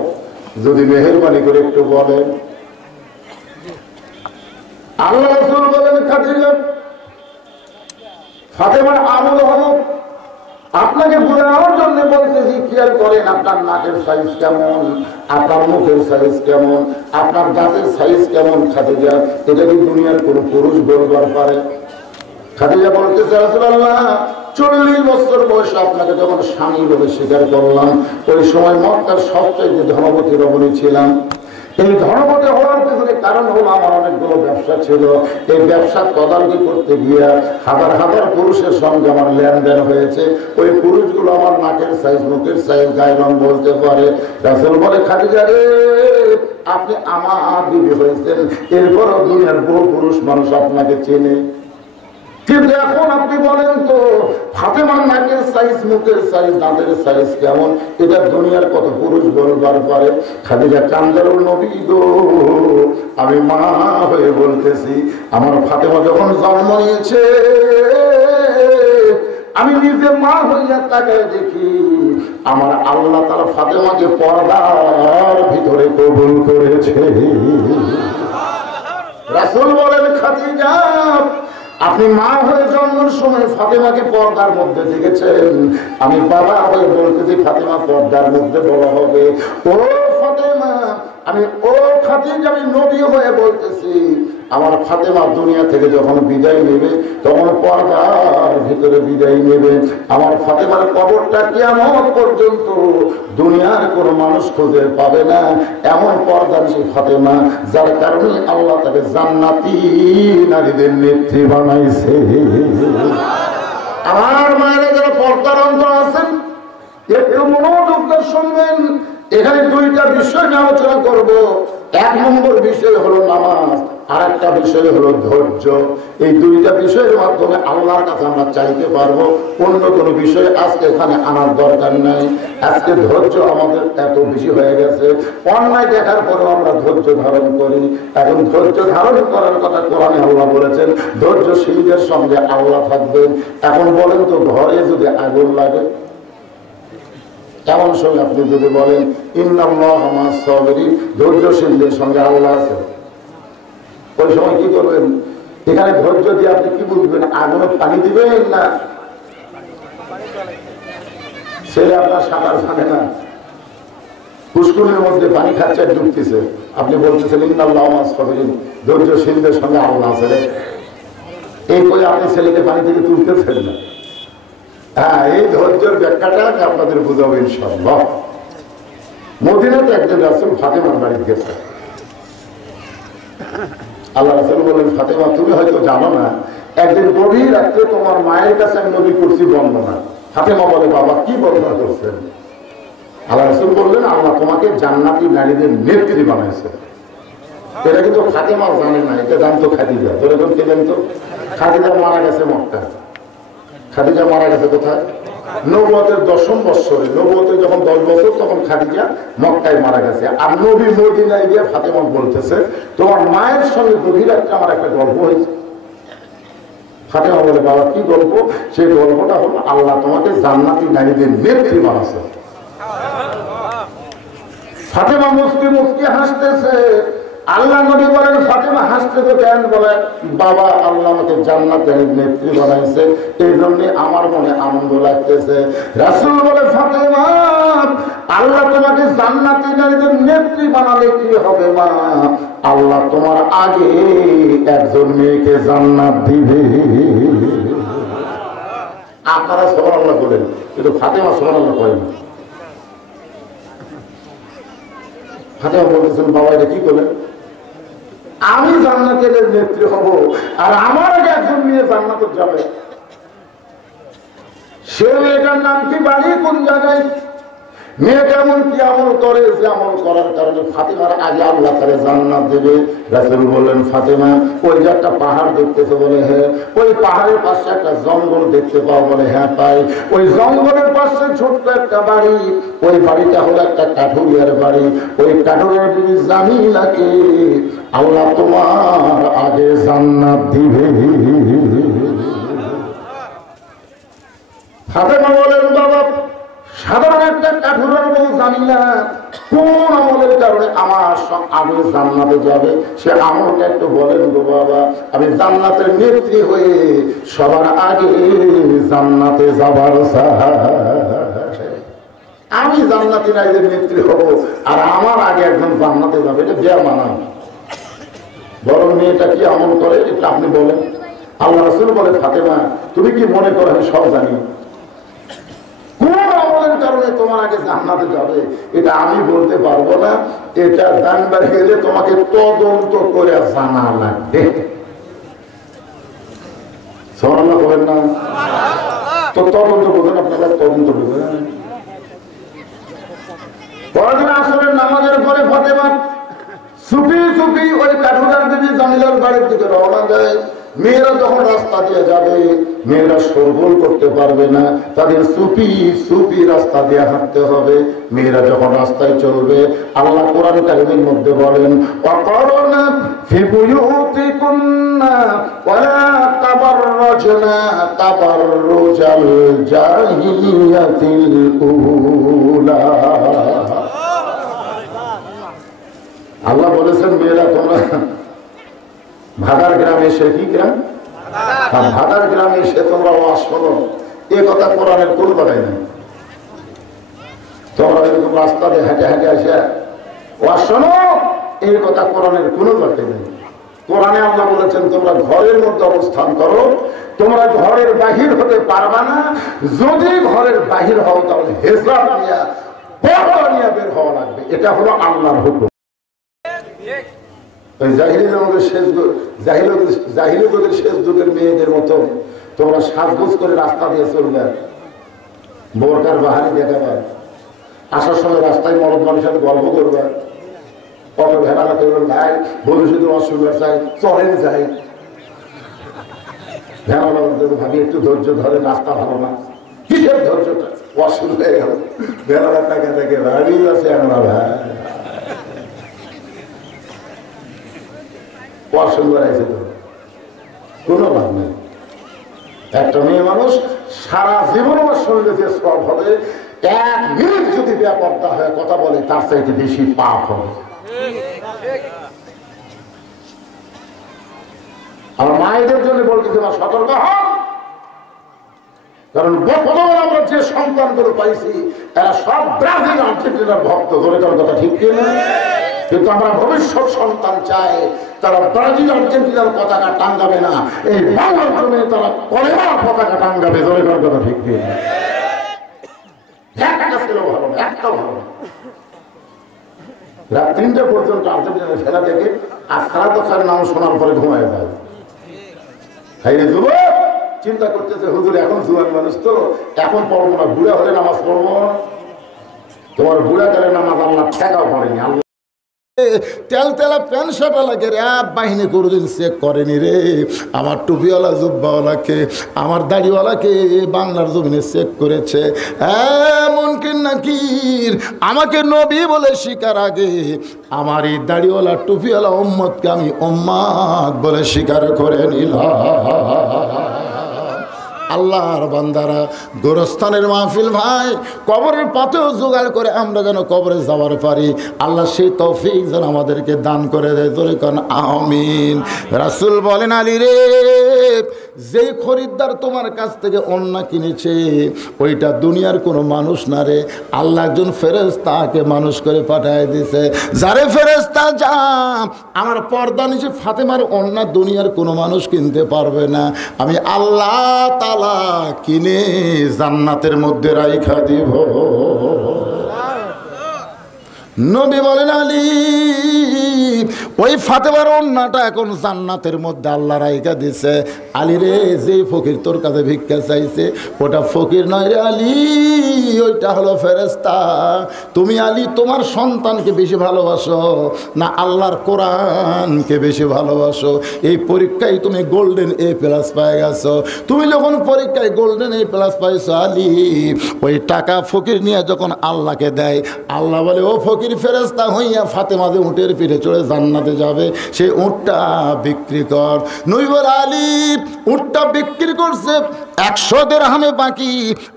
যদি মেহেরবানি করে একটু বলেন। আল্লাহ রাসূল বলেন, খাদিজা, ফাতেমার আমল হলো, আপনাকে বোঝানোর জন্য বলতেছি, খেয়াল করেন আপনার নাকের সাইজ কেমন, আপনার মুখের সাইজ কেমন, আপনার দাঁতের সাইজ কেমন। খাদিজা, এটা কি দুনিয়ার কোন পুরুষ বলবার পারে? খাদিজা বলতেছে, রাসূলুল্লাহ, 40 বছর বয়সে আপনাকে যখন স্বামী বলে স্বীকার করলাম, ওই সময় মক্কার সবচেয়ে ধনবতী রমণী ছিলাম। এই ধনবতী হওয়ার পিছনে কারণ হলো আমার অনেকগুলো ব্যবসা ছিল। এই ব্যবসা তদারকি করতে গিয়ে হাজার হাজার পুরুষের সঙ্গে আমার লেনদেন হয়েছে। ওই পুরুষগুলো আমার নাকের সাইজ, মুখের সাইজ, গায়ের রং বলতে পারে। রাসূল বলে, খাদিজা রে, আপনি আমার বিবি হয়েছেন, এরপরও দুনিয়ার বহু পুরুষ মানুষ আপনাকে চেনে। কিন্তু এখন আপনি বলেন তো, ফাতেমার নাকের সাইজ, মুখের সাইজ, দাঁতের সাইজ কেমন, এটা দুনিয়ার কত পুরুষ বলবার পারে? খাদিজা কান্দার, নবী গো, আমি মা হয়ে বলতেছি, আমার ফাতেমা যখন জন্ম নিয়েছে, আমি নিজে মা হইয়া তাকায় দেখি আমার আল্লাহ তাআলা ফাতেমাকে পর্দার ভিতরে কবুল করেছে। রাসূল বলেন, খাদিজা, আপনি মা হয়ে জন্মের সময় ফাতেমাকে পর্দার মধ্যে দেখেছেন, আমি বাবা হয়ে বলতেছি ফাতেমা পর্দার মধ্যে বলা হবে। ও ফাতেমা, আমি ও খাদিজা, আমি নবী হয়ে বলতেছি, আমার ফাতেমা দুনিয়া থেকে যখন বিদায় নেবে তখন পর্দার ভিতরে বিদায় নেবে। আমার ফাতেমার কবরটা কিয়ামত পর্যন্ত দুনিয়ার কোন মানুষ খুঁজে পাবে না, এমন পর্দার সেই ফাতেমা, যার কারণে আল্লাহ তাকে জান্নাতি নারীদের নেত্রী বানাইছে। আমার মায়েরা যারা পর্দার অন্তর আছেন, একটু মনোযোগ দিয়ে শুনবেন। এখানে দুইটা বিষয় নিয়ে আলোচনা করব। এক নম্বর বিষয় হলো নামাজ, আর একটা বিষয় হলো ধৈর্য। এই দুইটা বিষয়ের মাধ্যমে আল্লাহর কাছে আমরা চাইতে পারবো। অন্য কোনো বিষয় আজকে এখানে আনার দরকার নাই। আজকে ধৈর্য আমাদের এত বেশি হয়ে গেছে, অন্যায় দেখার পরেও আমরা ধৈর্য ধারণ করি। এখন ধৈর্য ধারণ করার কথা কোরআনে আল্লাহ বলেছেন, ধৈর্যশীলদের সঙ্গে আল্লাহ থাকবেন। এখন বলেন তো, ঘরে যদি আগুন লাগে, এমন সময় আপনি যদি বলেন ইন্নাল্লাহা মা'আস সাবিরিন, ধৈর্যশীলদের সঙ্গে আল্লাহ আছে, ওই সময় কি করবেন? এখানে ধৈর্য দিয়ে আপনি কি বুঝবেন? আগুনে পানি দিবেন না ছেলে আপনার সাঁতার জানে না, পুষ্করিণীর মধ্যে পানি খাচ্ছে, ডুবতেছে, আপনি বলতেছেন ইন্নাল্লাহা মা'আস সাবিরিন, ধৈর্যশীলদের সঙ্গে আল্লাহ আছে। এই করে আপনি ছেলেকে পানি থেকে তুলতেছেন না। হ্যাঁ, এই ধৈর্যের ব্যাখ্যাটা আমি আপনাদের বুঝাবো ইনশাআল্লাহ। মদিনাতে একজন রাসূল ফাতেমার বাড়ি গেছে। আল্লাহ রাসূল বলেন, ফাতেমা, তুমি হয়তো জানো না, একদিন গভীর রাত্রে তোমার মায়ের কাছে আমি নবী করছি বর্ণনা। ফাতেমা বলে, বাবা, কি বর্ণনা করছেন? আল্লাহ রাসূল বললেন, আল্লাহ তোমাকে জান্নাতি নারীদের নেত্রী বানাইছে। এটা কিন্তু ফাতেমা জানে না, এটা জানতো খাদিজা। যেরকম কে জানতো? খাদিজা মারা গেছে মক্কা। খাদিজা মারা গেছে কোথায়? নবুয়তের 10ম বৎসরে। নবুয়তের যখন 10 বছর, তখন খাদিজা মক্কায় মারা গেছে। আর নবী মদিনায় গিয়ে ফাতেমা বলতেছে, তোমার মায়ের সঙ্গে গভীর রাত্রে আমার একটা গল্প হয়েছে। ফাতেমা বলে, বাবা, কি গল্প? সেই গল্পটা হলো, আল্লাহ তোমাকে জান্নাতি নারীদের নেত্রী বানাইছে। ফাতেমা মুস্কি মুস্কি হাসতেছে। আল্লাহ নবী বলেন, ফাতেমা হাসতে তো কেন? বলে, বাবা, আল্লাহ আমাকে জান্নাতের নেত্রী বানাইছে, এই জন্য আমার মনে আনন্দ লাগতেছে। রাসূল বলে, ফাতেমা, আল্লাহ তোমাকে জান্নাতি নারীদের নেত্রী বানালে কি হবে মা? আল্লাহ তোমার আগে একজন মেয়েকে জান্নাত দিবে। আপনারা সুবহানাল্লাহ বলেন, কিন্তু ফাতেমা সুবহানাল্লাহ করেন। ফাতেমা বলতেছেন, বাবা, এটা কি করলেন? আমি জান্নাতের নেত্রী হব, আর আমার আগে একজন মেয়ে জান্নাতে যাবে। সে মেয়েটার নাম কি, বাড়ি কোন জায়গায়? মেয়েটা এমন কি আমল করে যে আমল করার কারণে ফাতেমার আগে আল্লাহ তাআলা জান্নাত দেবে। রাসূল বললেন, ফাতেমা ওই যে একটা পাহাড় দেখতেছো? বলে হ্যাঁ। ওই পাহাড়ের পাশে একটা জঙ্গল দেখতে পাও? বলে হ্যাঁ পাই। ওই জঙ্গলের পাশে ছোট্ট একটা বাড়ি, ওই বাড়িটা হলো একটা কাঠুরিয়ার বাড়ি। ওই কাঠুরিয়ার বিবি জামিলাকে আল্লাহ তোমার আগে জান্নাত দিবে। ফাতেমা বলেন, বাবা সাধারণ একটা কাঠুরার বউ জামিলা কোন আমলের কারণে আমার আগে জান্নাতে যাবে? সে আমলটা একটু বলেন গো বাবা, আমি জান্নাতের নেত্রী হয়ে সবার আগে জান্নাতে যাবার আমি জান্নাতি নারীদের নেত্রী হব, আর আমার আগে একজন জান্নাতে যাবে, এটা দেয়া মানা। বরং মেয়েটা কি আমল করে এটা আপনি বলেন। আল্লাহ রাসূল বলে, ফাতেমা তুমি কি মনে করো আমি সব জানি? কোন আমলের কারণে তোমার আগে জান্নাতে যাবে এটা আমি বলতে পারবো না। এটা জানবার গেলে তোমাকে তদন্ত করে জানা লাগবে। সুবহানাল্লাহ বলেন না? তো তদন্ত বোঝেন আপনারা? তদন্ত বোঝেন? পরদিন আসরের নামাজের পরে ফাতেমা চুপি চুপি ওই কাঠুরার বিবি জামিলার বাড়ির দিকে রওনা দেয়। মেয়েরা যখন রাস্তা দিয়ে যাবে, মেয়েরা শোরগোল করতে পারবে না, তাদের চুপি চুপি রাস্তা দিয়ে হাঁটতে হবে। মেয়েরা যখন রাস্তায় চলবে, আল্লাহ কোরআন কারীমের মধ্যে বলেন, ওয়াকারনা ফি বুয়ুতিকুন্না ওয়ালা তাবাররাজনা তাবাররুজাল জাহিলিয়াতিল উলা। আল্লাহ বলেছেন, মেয়েরা তোমরা ভাদার গ্রামে এসে, কি গ্রাম? ভাদার গ্রামে এসে তোমরা ওয়াজ শোনো। এ কথা কোরআনের কোন কথাই নেই। তোমরা এরকম রাস্তা দিয়ে হেঁটে হেঁটে এসে ওয়াজ শোনো, এই কথা কোরআনের কোনো কথাই নেই। কোরআনে আল্লাহ বলেছেন, তোমরা ঘরের মধ্যে অবস্থান করো, তোমরা ঘরের বাহির হতে পারবা না। যদি ঘরের বাহির হও তাহলে হেজাব নিয়ে পর্দা নিয়ে বের হওয়া লাগবে। এটা হলো আল্লাহর হুকুম। জাহিলিয়তের শেষ যুগের মেয়েদের মতো তোমরা সাজগোজ করে রাস্তা দিয়ে চলবে, বোরকার বাহারি দেখাবে, আসার সময় রাস্তায় মরদ মানুষের গল্প করবে, কত ভেড়া করবেন ভাই ভবিষ্যতে অসুবিধা চাই চলেন যাই। ভেড়া ভাবি একটু ধৈর্য ধরে, রাস্তা ভালো না। কিসের ধৈর্যটা? অসুবিধা হয়ে গেল, ভেড়ার টাকা থেকে ভাবি আছে আমরা ভাই অসুবিধা আছে তো কোনো লাভ নেই। একটা মেয়ে মানুষ সারা জীবন আমার শরীরে যে সব হবে, 1 মিনিট যদি বেপরদা হয়ে কথা বলে তার চাইতে বেশি পাপ হবে। আমার মায়েদের জন্য বলতেছি, আমার সতর্ক হন। কারণ বর্তমানে আমরা যে সন্তানগুলো পাইছি এরা সব ব্রাজিল আর্জেন্টিনার ভক্ত, ধরে কারণ কথা ঠিক কিনা? কিন্তু আমরা ভবিষ্যৎ সন্তান চাই তারা ব্রাজিল আর্জেন্টিনার পতাকা টাঙ্গাবে না, এই বাংলার জমি তারা কলেমার পতাকা টাঙ্গাবে। ধরে কারণ কথা ঠিক কিনা? একটা ছিল ভালো না, একটা ভালো না। রাত 3টা পর্যন্ত আর্জেন্টিনার খেলা দেখে আর সারা বছরের নাম শোনার পরে ঘুমায় যায়। যুবক চিন্তা করতেছে, হুজুর এখন জুয়ান মানুষ তো, এখন পড়বো না, বুড়া হলে নামাজ পড়বো। তোমার বুড়া কালে নামাজ আল্লাহ ঠেকাও পড়েনি। তেল তেলা প্যান্ট শার্টওয়ালাকে র্যাব বাহিনী কোনোদিন চেক করেনি রে। আমার টুপিওয়ালা জুব্বাওয়ালাকে, আমার দাড়িওয়ালাকে বাংলার জমিনে চেক করেছে। মুনকির নাকির আমাকে নবী বলে শিকার আগে আমার এই দাড়িওয়ালা টুপিওয়ালা উম্মতকে আমি উম্মাত বলে স্বীকার করে নিলাম। আল্লাহর বান্দারা, গোরস্থানের মাহফিল ভাই, কবরের পথেও জোগাড় করে আমরা যেন কবরে যাওয়ার পারি, আল্লাহ সেই তৌফিক যেন আমাদেরকে দান করে দেয়। জোরে কোন আমিন। রাসূল বলেন, আলী রে, যেই খরিদ্দার তোমার কাছ থেকে ওন্না কিনেছে ওইটা দুনিয়ার কোনো মানুষ না রে, আল্লাহ একজন ফেরেশতাকে মানুষ করে পাঠায় দিয়েছে। যারে ফেরেশতা যা আমার পর্দা নিচে ফাতেমার ওন্না দুনিয়ার কোনো মানুষ কিনতে পারবে না, আমি আল্লাহ তাআলা কিনে জান্নাতের মধ্যে রাইখা দিব। নবী বলেন, আলী ওই ফাতেমার ওন্নাটা এখন জান্নাতের মধ্যে আল্লাহ রাইখা দিছে। আলী রে, যে ফকির তোর কাছে ভিক্ষা চাইছে ওটা ফকির নয় রে আলী, ওইটা হলো ফেরেশতা। তুমি আলী তোমার সন্তানকে বেশি ভালোবাসো না আল্লাহর কোরআনকে বেশি ভালোবাসো? এই পরীক্ষায় তুমি গোল্ডেন A+ পেয়ে গেছো। তুমি যখন পরীক্ষায় গোল্ডেন A+ পাইছো আলী, ওই টাকা ফকির নিয়ে যখন আল্লাহকে দেয়, আল্লাহ বলে ও ফকির ফেরেশতা হইয়া ফাতেমা যে উটের পিঠে চড়ে জান্নাতে যাবে, সেই উটটা বিক্রি কর। নবী বলে আলী উটটা বিক্রি করছে 100 দিরহামে বাকি।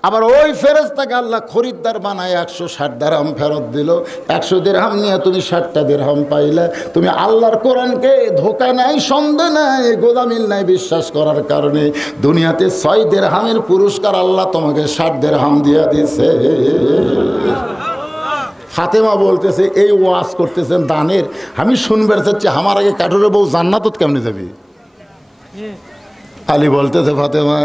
আবার ওই ফেরেশতাকে আল্লাহ খরিদ্দার বানায় 160 দিরহাম ফেরত দিল। 100 দিরহাম নিয়ে তুমি 60টা দিরহাম পাইলে। তুমি আল্লাহর কোরআনকে ধোকা নাই, সন্দেহ নাই, গোদামিল নাই বিশ্বাস করার কারণে দুনিয়াতে 6 দিরহামের পুরস্কার আল্লাহ তোমাকে 60 দিরহাম দিয়া দিছে। ফাতেমা বলতেছে এই ওয়াজ করতেছেন দানের, আমি শুনবার চাচ্ছি আমার আগে কাঠুরে বউ জান্নাতত কেমনে যাবি? আলী বলতেছে ফাতেমা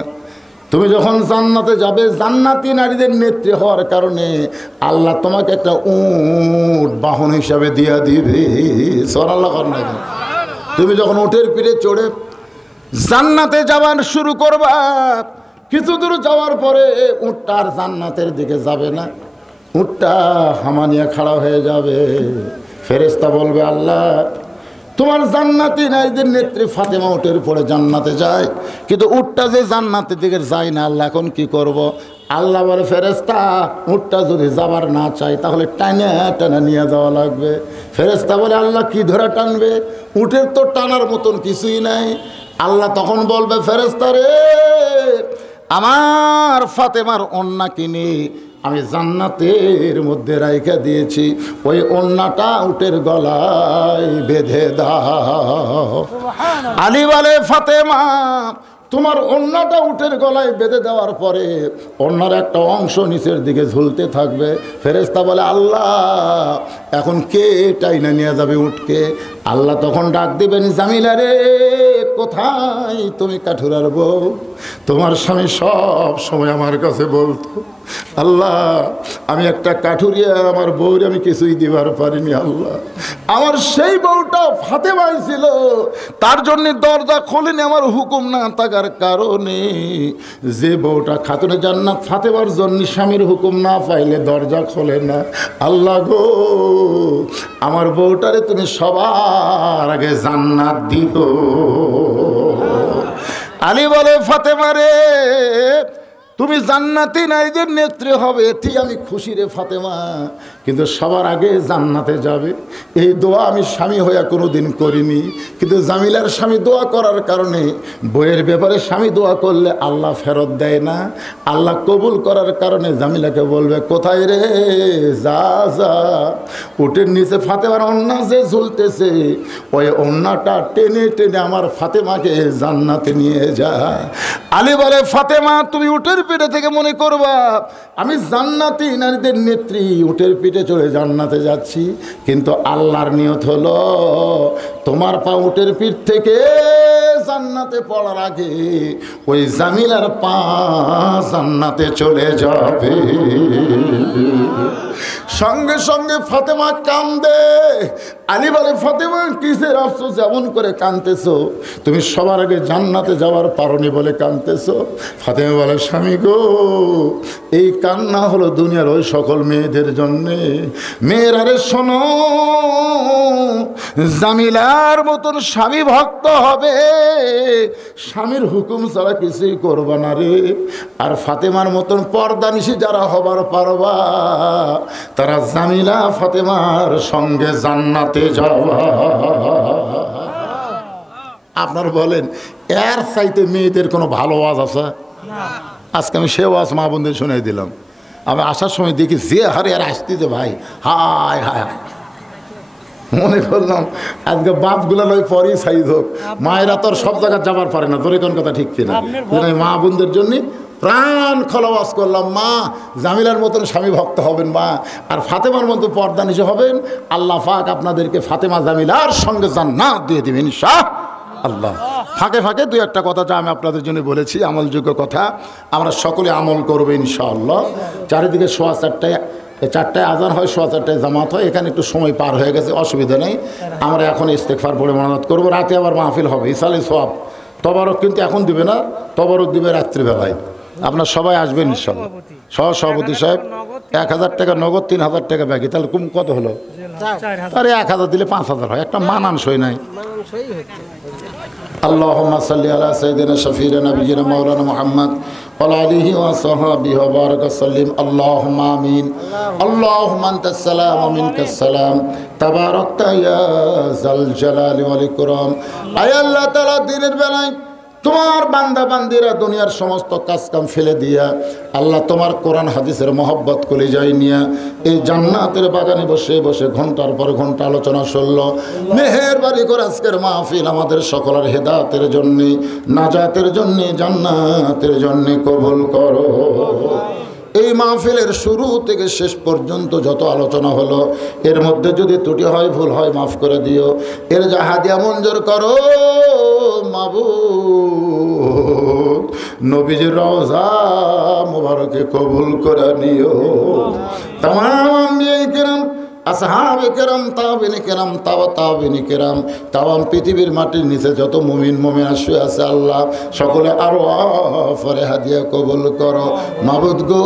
তুমি যখন জান্নাতে যাবে, জান্নাতি নারীদের নেত্রী হওয়ার কারণে আল্লাহ তোমাকে একটা উট বাহন হিসাবে দিয়া দিবে। সুবহানাল্লাহ। তুমি যখন উটের পিঠে চড়ে জান্নাতে যাবার শুরু করবা, কিছু দূর যাওয়ার পরে উটটা আর জান্নাতের দিকে যাবে না, উটটা হামানিয়া খাড়া হয়ে যাবে। ফেরেশতা বলবে আল্লাহ তোমার জান্নাতি নারীদের নেত্রী ফাতেমা উটের পরে জান্নাতে যায়, কিন্তু উটটা যে জান্নাতের দিকে যায় না, আল্লাহ এখন কি করব? আল্লাহ বলে ফেরেশতা উটটা যদি যাবার না চাই তাহলে টানা টানা নিয়ে যাওয়া লাগবে। ফেরেশতা বলে আল্লাহ কি ধরে টানবে? উটের তো টানার মতন কিছুই নাই। আল্লাহ তখন বলবে ফেরেশতা রে, আমার ফাতেমার ওন্না কিনে আমি জান্নাতের মধ্যে রাইখা দিয়েছি, ওই ওন্নাটা উটের গলায় বেঁধে দাও। আলী বলে ফাতেমা তোমার ওন্নাটা উটের গলায় বেঁধে দেওয়ার পরে ওন্নার একটা অংশ নিচের দিকে ঝুলতে থাকবে। ফেরেশতা বলে আল্লাহ এখন কে টাইনা নিয়ে যাবে উটকে? আল্লাহ তখন ডাক দিবেন জামিলা রে, কোথায় তুমি কাঠুরার বউ? তোমার স্বামী সব সময় আমার কাছে বলতো আল্লাহ আমি একটা কাঠুরিয়া, আমার বউরে আমি কিছুই দিবার পারিনি। আল্লাহ আমার সেই বউটা ফাতেমাই ছিল, তার জন্য দরজা খোলেনি আমার হুকুম না থাকার কারণে। যে বউটা খাতুনে জান্নাত ফাতেমার জন্য স্বামীর হুকুম না পাইলে দরজা খোলে না। আল্লাহ গো আমার বউটারে তুমি সবার আগে জান্নাত দিও। আলী বলে ফাতেমা রে তুমি জান্নাতি নারীদের নেত্রী হবে, এটি আমি খুশি রে ফাতেমা, কিন্তু সবার আগে জান্নাতে যাবে। এই দোয়া আমি স্বামী হইয়া কোনো দিন করিনি, কিন্তু জামিলার স্বামী দোয়া করার কারণে বইয়ের ব্যাপারে স্বামী দোয়া করলে আল্লাহ ফেরত দেয় না। আল্লাহ কবুল করার কারণে জামিলাকে বলবে কোথায় রে, যা যা উটের নিচে ফাতেমার ওন্না যে ঝুলতেছে ওই ওন্নাটা টেনে টেনে আমার ফাতেমাকে জান্নাতে নিয়ে যা। আলী বলে ফাতেমা তুমি উটের পিঠে থেকে মনে করবা আমি জান্নাতি নারীদের নেত্রী, উটের পিঠে চড়ে জান্নাতে যাচ্ছি, কিন্তু আল্লাহর নিয়ত হলো তোমার পা উটের পিঠ থেকে জান্নাতে পড়ার আগে ওই জামিলার পা জান্নাতে চলে যাবে। সঙ্গে সঙ্গে ফাতেমা কান্দে। আলী বলে ফাতেমা কিসের আফসোস এমন করে কাঁদতেছো? তুমি সবার আগে জান্নাতে যাওয়ার পারোনি বলে কাঁদতেছো? ফাতেমা বলে স্বামী গো এই কান্না হলো দুনিয়ার ওই সকল মেয়েদের জন্যে। মেয়েরা রে শোনো, জামিলার মতন স্বামী ভক্ত হবে, স্বামীর হুকুম ছাড়া কিছুই করবা না রে। আর ফাতেমার মতন পর্দানিশী যারা হবার পারবা তারা জামিলা ফাতেমার সঙ্গে জান্নাতে যাওয়া। আপনার বলেন এর চাইতে মেয়েদের কোনো ভালো ওয়াজ আছে? আজকে আমি সে ওয়াজ মা বোনদের শুনে দিলাম। আমি আসার সময় দেখি যে হারে আর আসতেছে ভাই, হায় হায় হায়, মনে করলাম আজকে বাপগুলা নয় পরেই সাইজ হোক, মায়েরা তোর সব জায়গায় যাবার পারে না, তোর কোন কথা ঠিক কিনা? মা বোনদের জন্য প্রাণ খোলাওয়াজ করলাম, মা জামিলার মতন স্বামী ভক্ত হবেন মা, আর ফাতেমার মতো পর্দানিশী হবেন। আল্লাহ পাক আপনাদেরকে ফাতেমা জামিলার সঙ্গে জান্নাত দিয়ে দিবেন ইনশাআল্লাহ। ফাঁকে ফাঁকে দুই একটা কথা যা আমি আপনাদের জন্য বলেছি আমলযোগ্য কথা, আমরা সকলে আমল করবো ইনশাআল্লাহ। চারিদিকে 4:15 এই 4টায় আজান হয়, 4:15 জামাত হয়, এখানে একটু সময় পার হয়ে গেছে, অসুবিধা নেই। আমরা এখন ইস্তেগফার পড়ে মোনাজাত করবো, রাতে আবার মাহফিল হবে ইসালে সওয়াব। তবারক কিন্তু এখন দিবে না, তবারক দিবে রাত্রিবেলায়। আপনার সবাই আসবেন ইনশাল্লাহ। সভাপতি সাহেব 1000 টাকা নগদ, 3000 টাকা বাকি, তাহলে কত হলো? আরে 1000 দিলে 5000 হয়, একটা মানানসই নাই। আল্লাহুম্মা সাল্লি আলা সাইয়্যিদিনা শাফিঈনা নাবিয়িনা মাওলানা মুহাম্মদ ওয়া আলা আলিহি ওয়া সাহবিহি ওয়া বারাকা সাল্লিম। আল্লাহুম্মা আমিন। আল্লাহুম্মা আনতাস সালাম ওয়া মিনকাস সালাম, তাবারাকতা ইয়া যাল জালালি ওয়াল ইকরাম। আয় আল্লাহ তাআলা, দিনের বেলায় তোমার বান্দা বান্দিরা দুনিয়ার সমস্ত কাজ কাম ফেলে দিয়া আল্লাহ তোমার কোরআন হাদিসের মহব্বত কলিজায় নিয়া এই জান্নাতের বাগানে বসে বসে ঘন্টার পর ঘন্টা আলোচনা শুনল। মেহেরবানি করে আজকের মাহফিল আমাদের সকলের হেদায়েতের জন্য, নাজাতের জন্য, জান্নাতের জন্য কবুল করো। এই মাহফিলের শুরু থেকে শেষ পর্যন্ত যত আলোচনা হলো, এর মধ্যে যদি ত্রুটি হয়, ভুল হয়, মাফ করে দিও। এর যা হাদিয়া মঞ্জুর করো মাবুদ, নবীজির রওজা মুবারকে কবুল করে নিও। তামাম আম্বিয়ায়ে কেরাম, আসহাবে কেরাম, তাবেঈনে কেরাম, তাবেঈনে কেরাম, তামাম পৃথিবীর মাটির নিচে যত মুমিন মুমিনা শুয়ে আছে আল্লাহ সকলে আরো ফরে হাদিয়া কবুল করো। মাবুদ গো,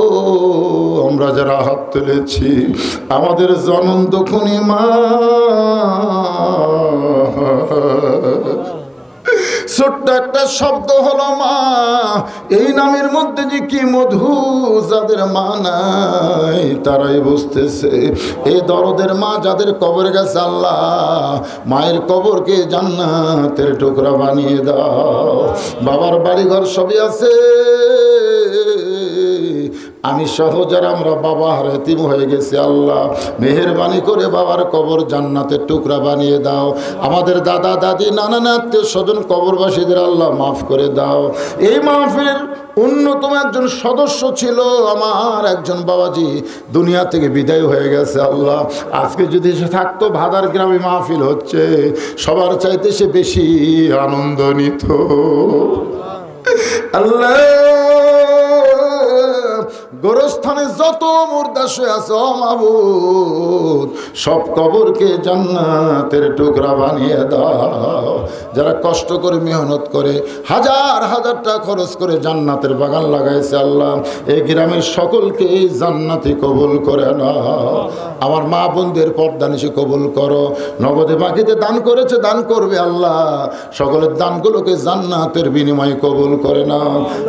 আমরা যারা হাত তুলেছি, আমাদের জনম দুঃখনী মা, ছোট্ট একটা শব্দ হলো মা, এই নামের মধ্যে যে কি মধু, যাদের মা নাই তারাই বুঝতেছে। এই দরদের মা যাদের কবর গেছে আল্লাহ, মায়ের কবরকে জান্নাতের টুকরা বানিয়ে দাও। বাবার বাড়িঘর সবই আছে, আমি সহ যারা আমরা বাবা হারাতিম হয়ে গেছি আল্লাহ, মেহেরবানি করে বাবার কবর জান্নাতের টুকরা বানিয়ে দাও। আমাদের দাদা দাদি নানা আত্মীয় স্বজন কবরবাসীদের আল্লাহ মাফ করে দাও। এই মাহফিলের অন্যতম একজন সদস্য ছিল আমার একজন বাবাজি, দুনিয়া থেকে বিদায় হয়ে গেছে আল্লাহ। আজকে যদি সে থাকতো, ভাদার গ্রামে মাহফিল হচ্ছে, সবার চাইতে সে বেশি আনন্দ নিত আল্লাহ। গোরস্থানে যত মুর্দা শুয়ে আছে ও মাবুদ, সব কবরকে জান্নাতের টুকরা বানিয়ে দাও। যারা কষ্ট করে মেহনত করে হাজার হাজার টাকা খরচ করে জান্নাতের বাগান লাগাইছে আল্লাহ, এই গ্রামের সকলকে জান্নাতি কবুল করে নাও। আমার মা বোনদের পর্দানিশি কবুল করো। নগদে বাকিতে দান করেছে, দান করবে আল্লাহ, সকলের দানগুলোকে জান্নাতের বিনিময়ে কবুল করে নাও।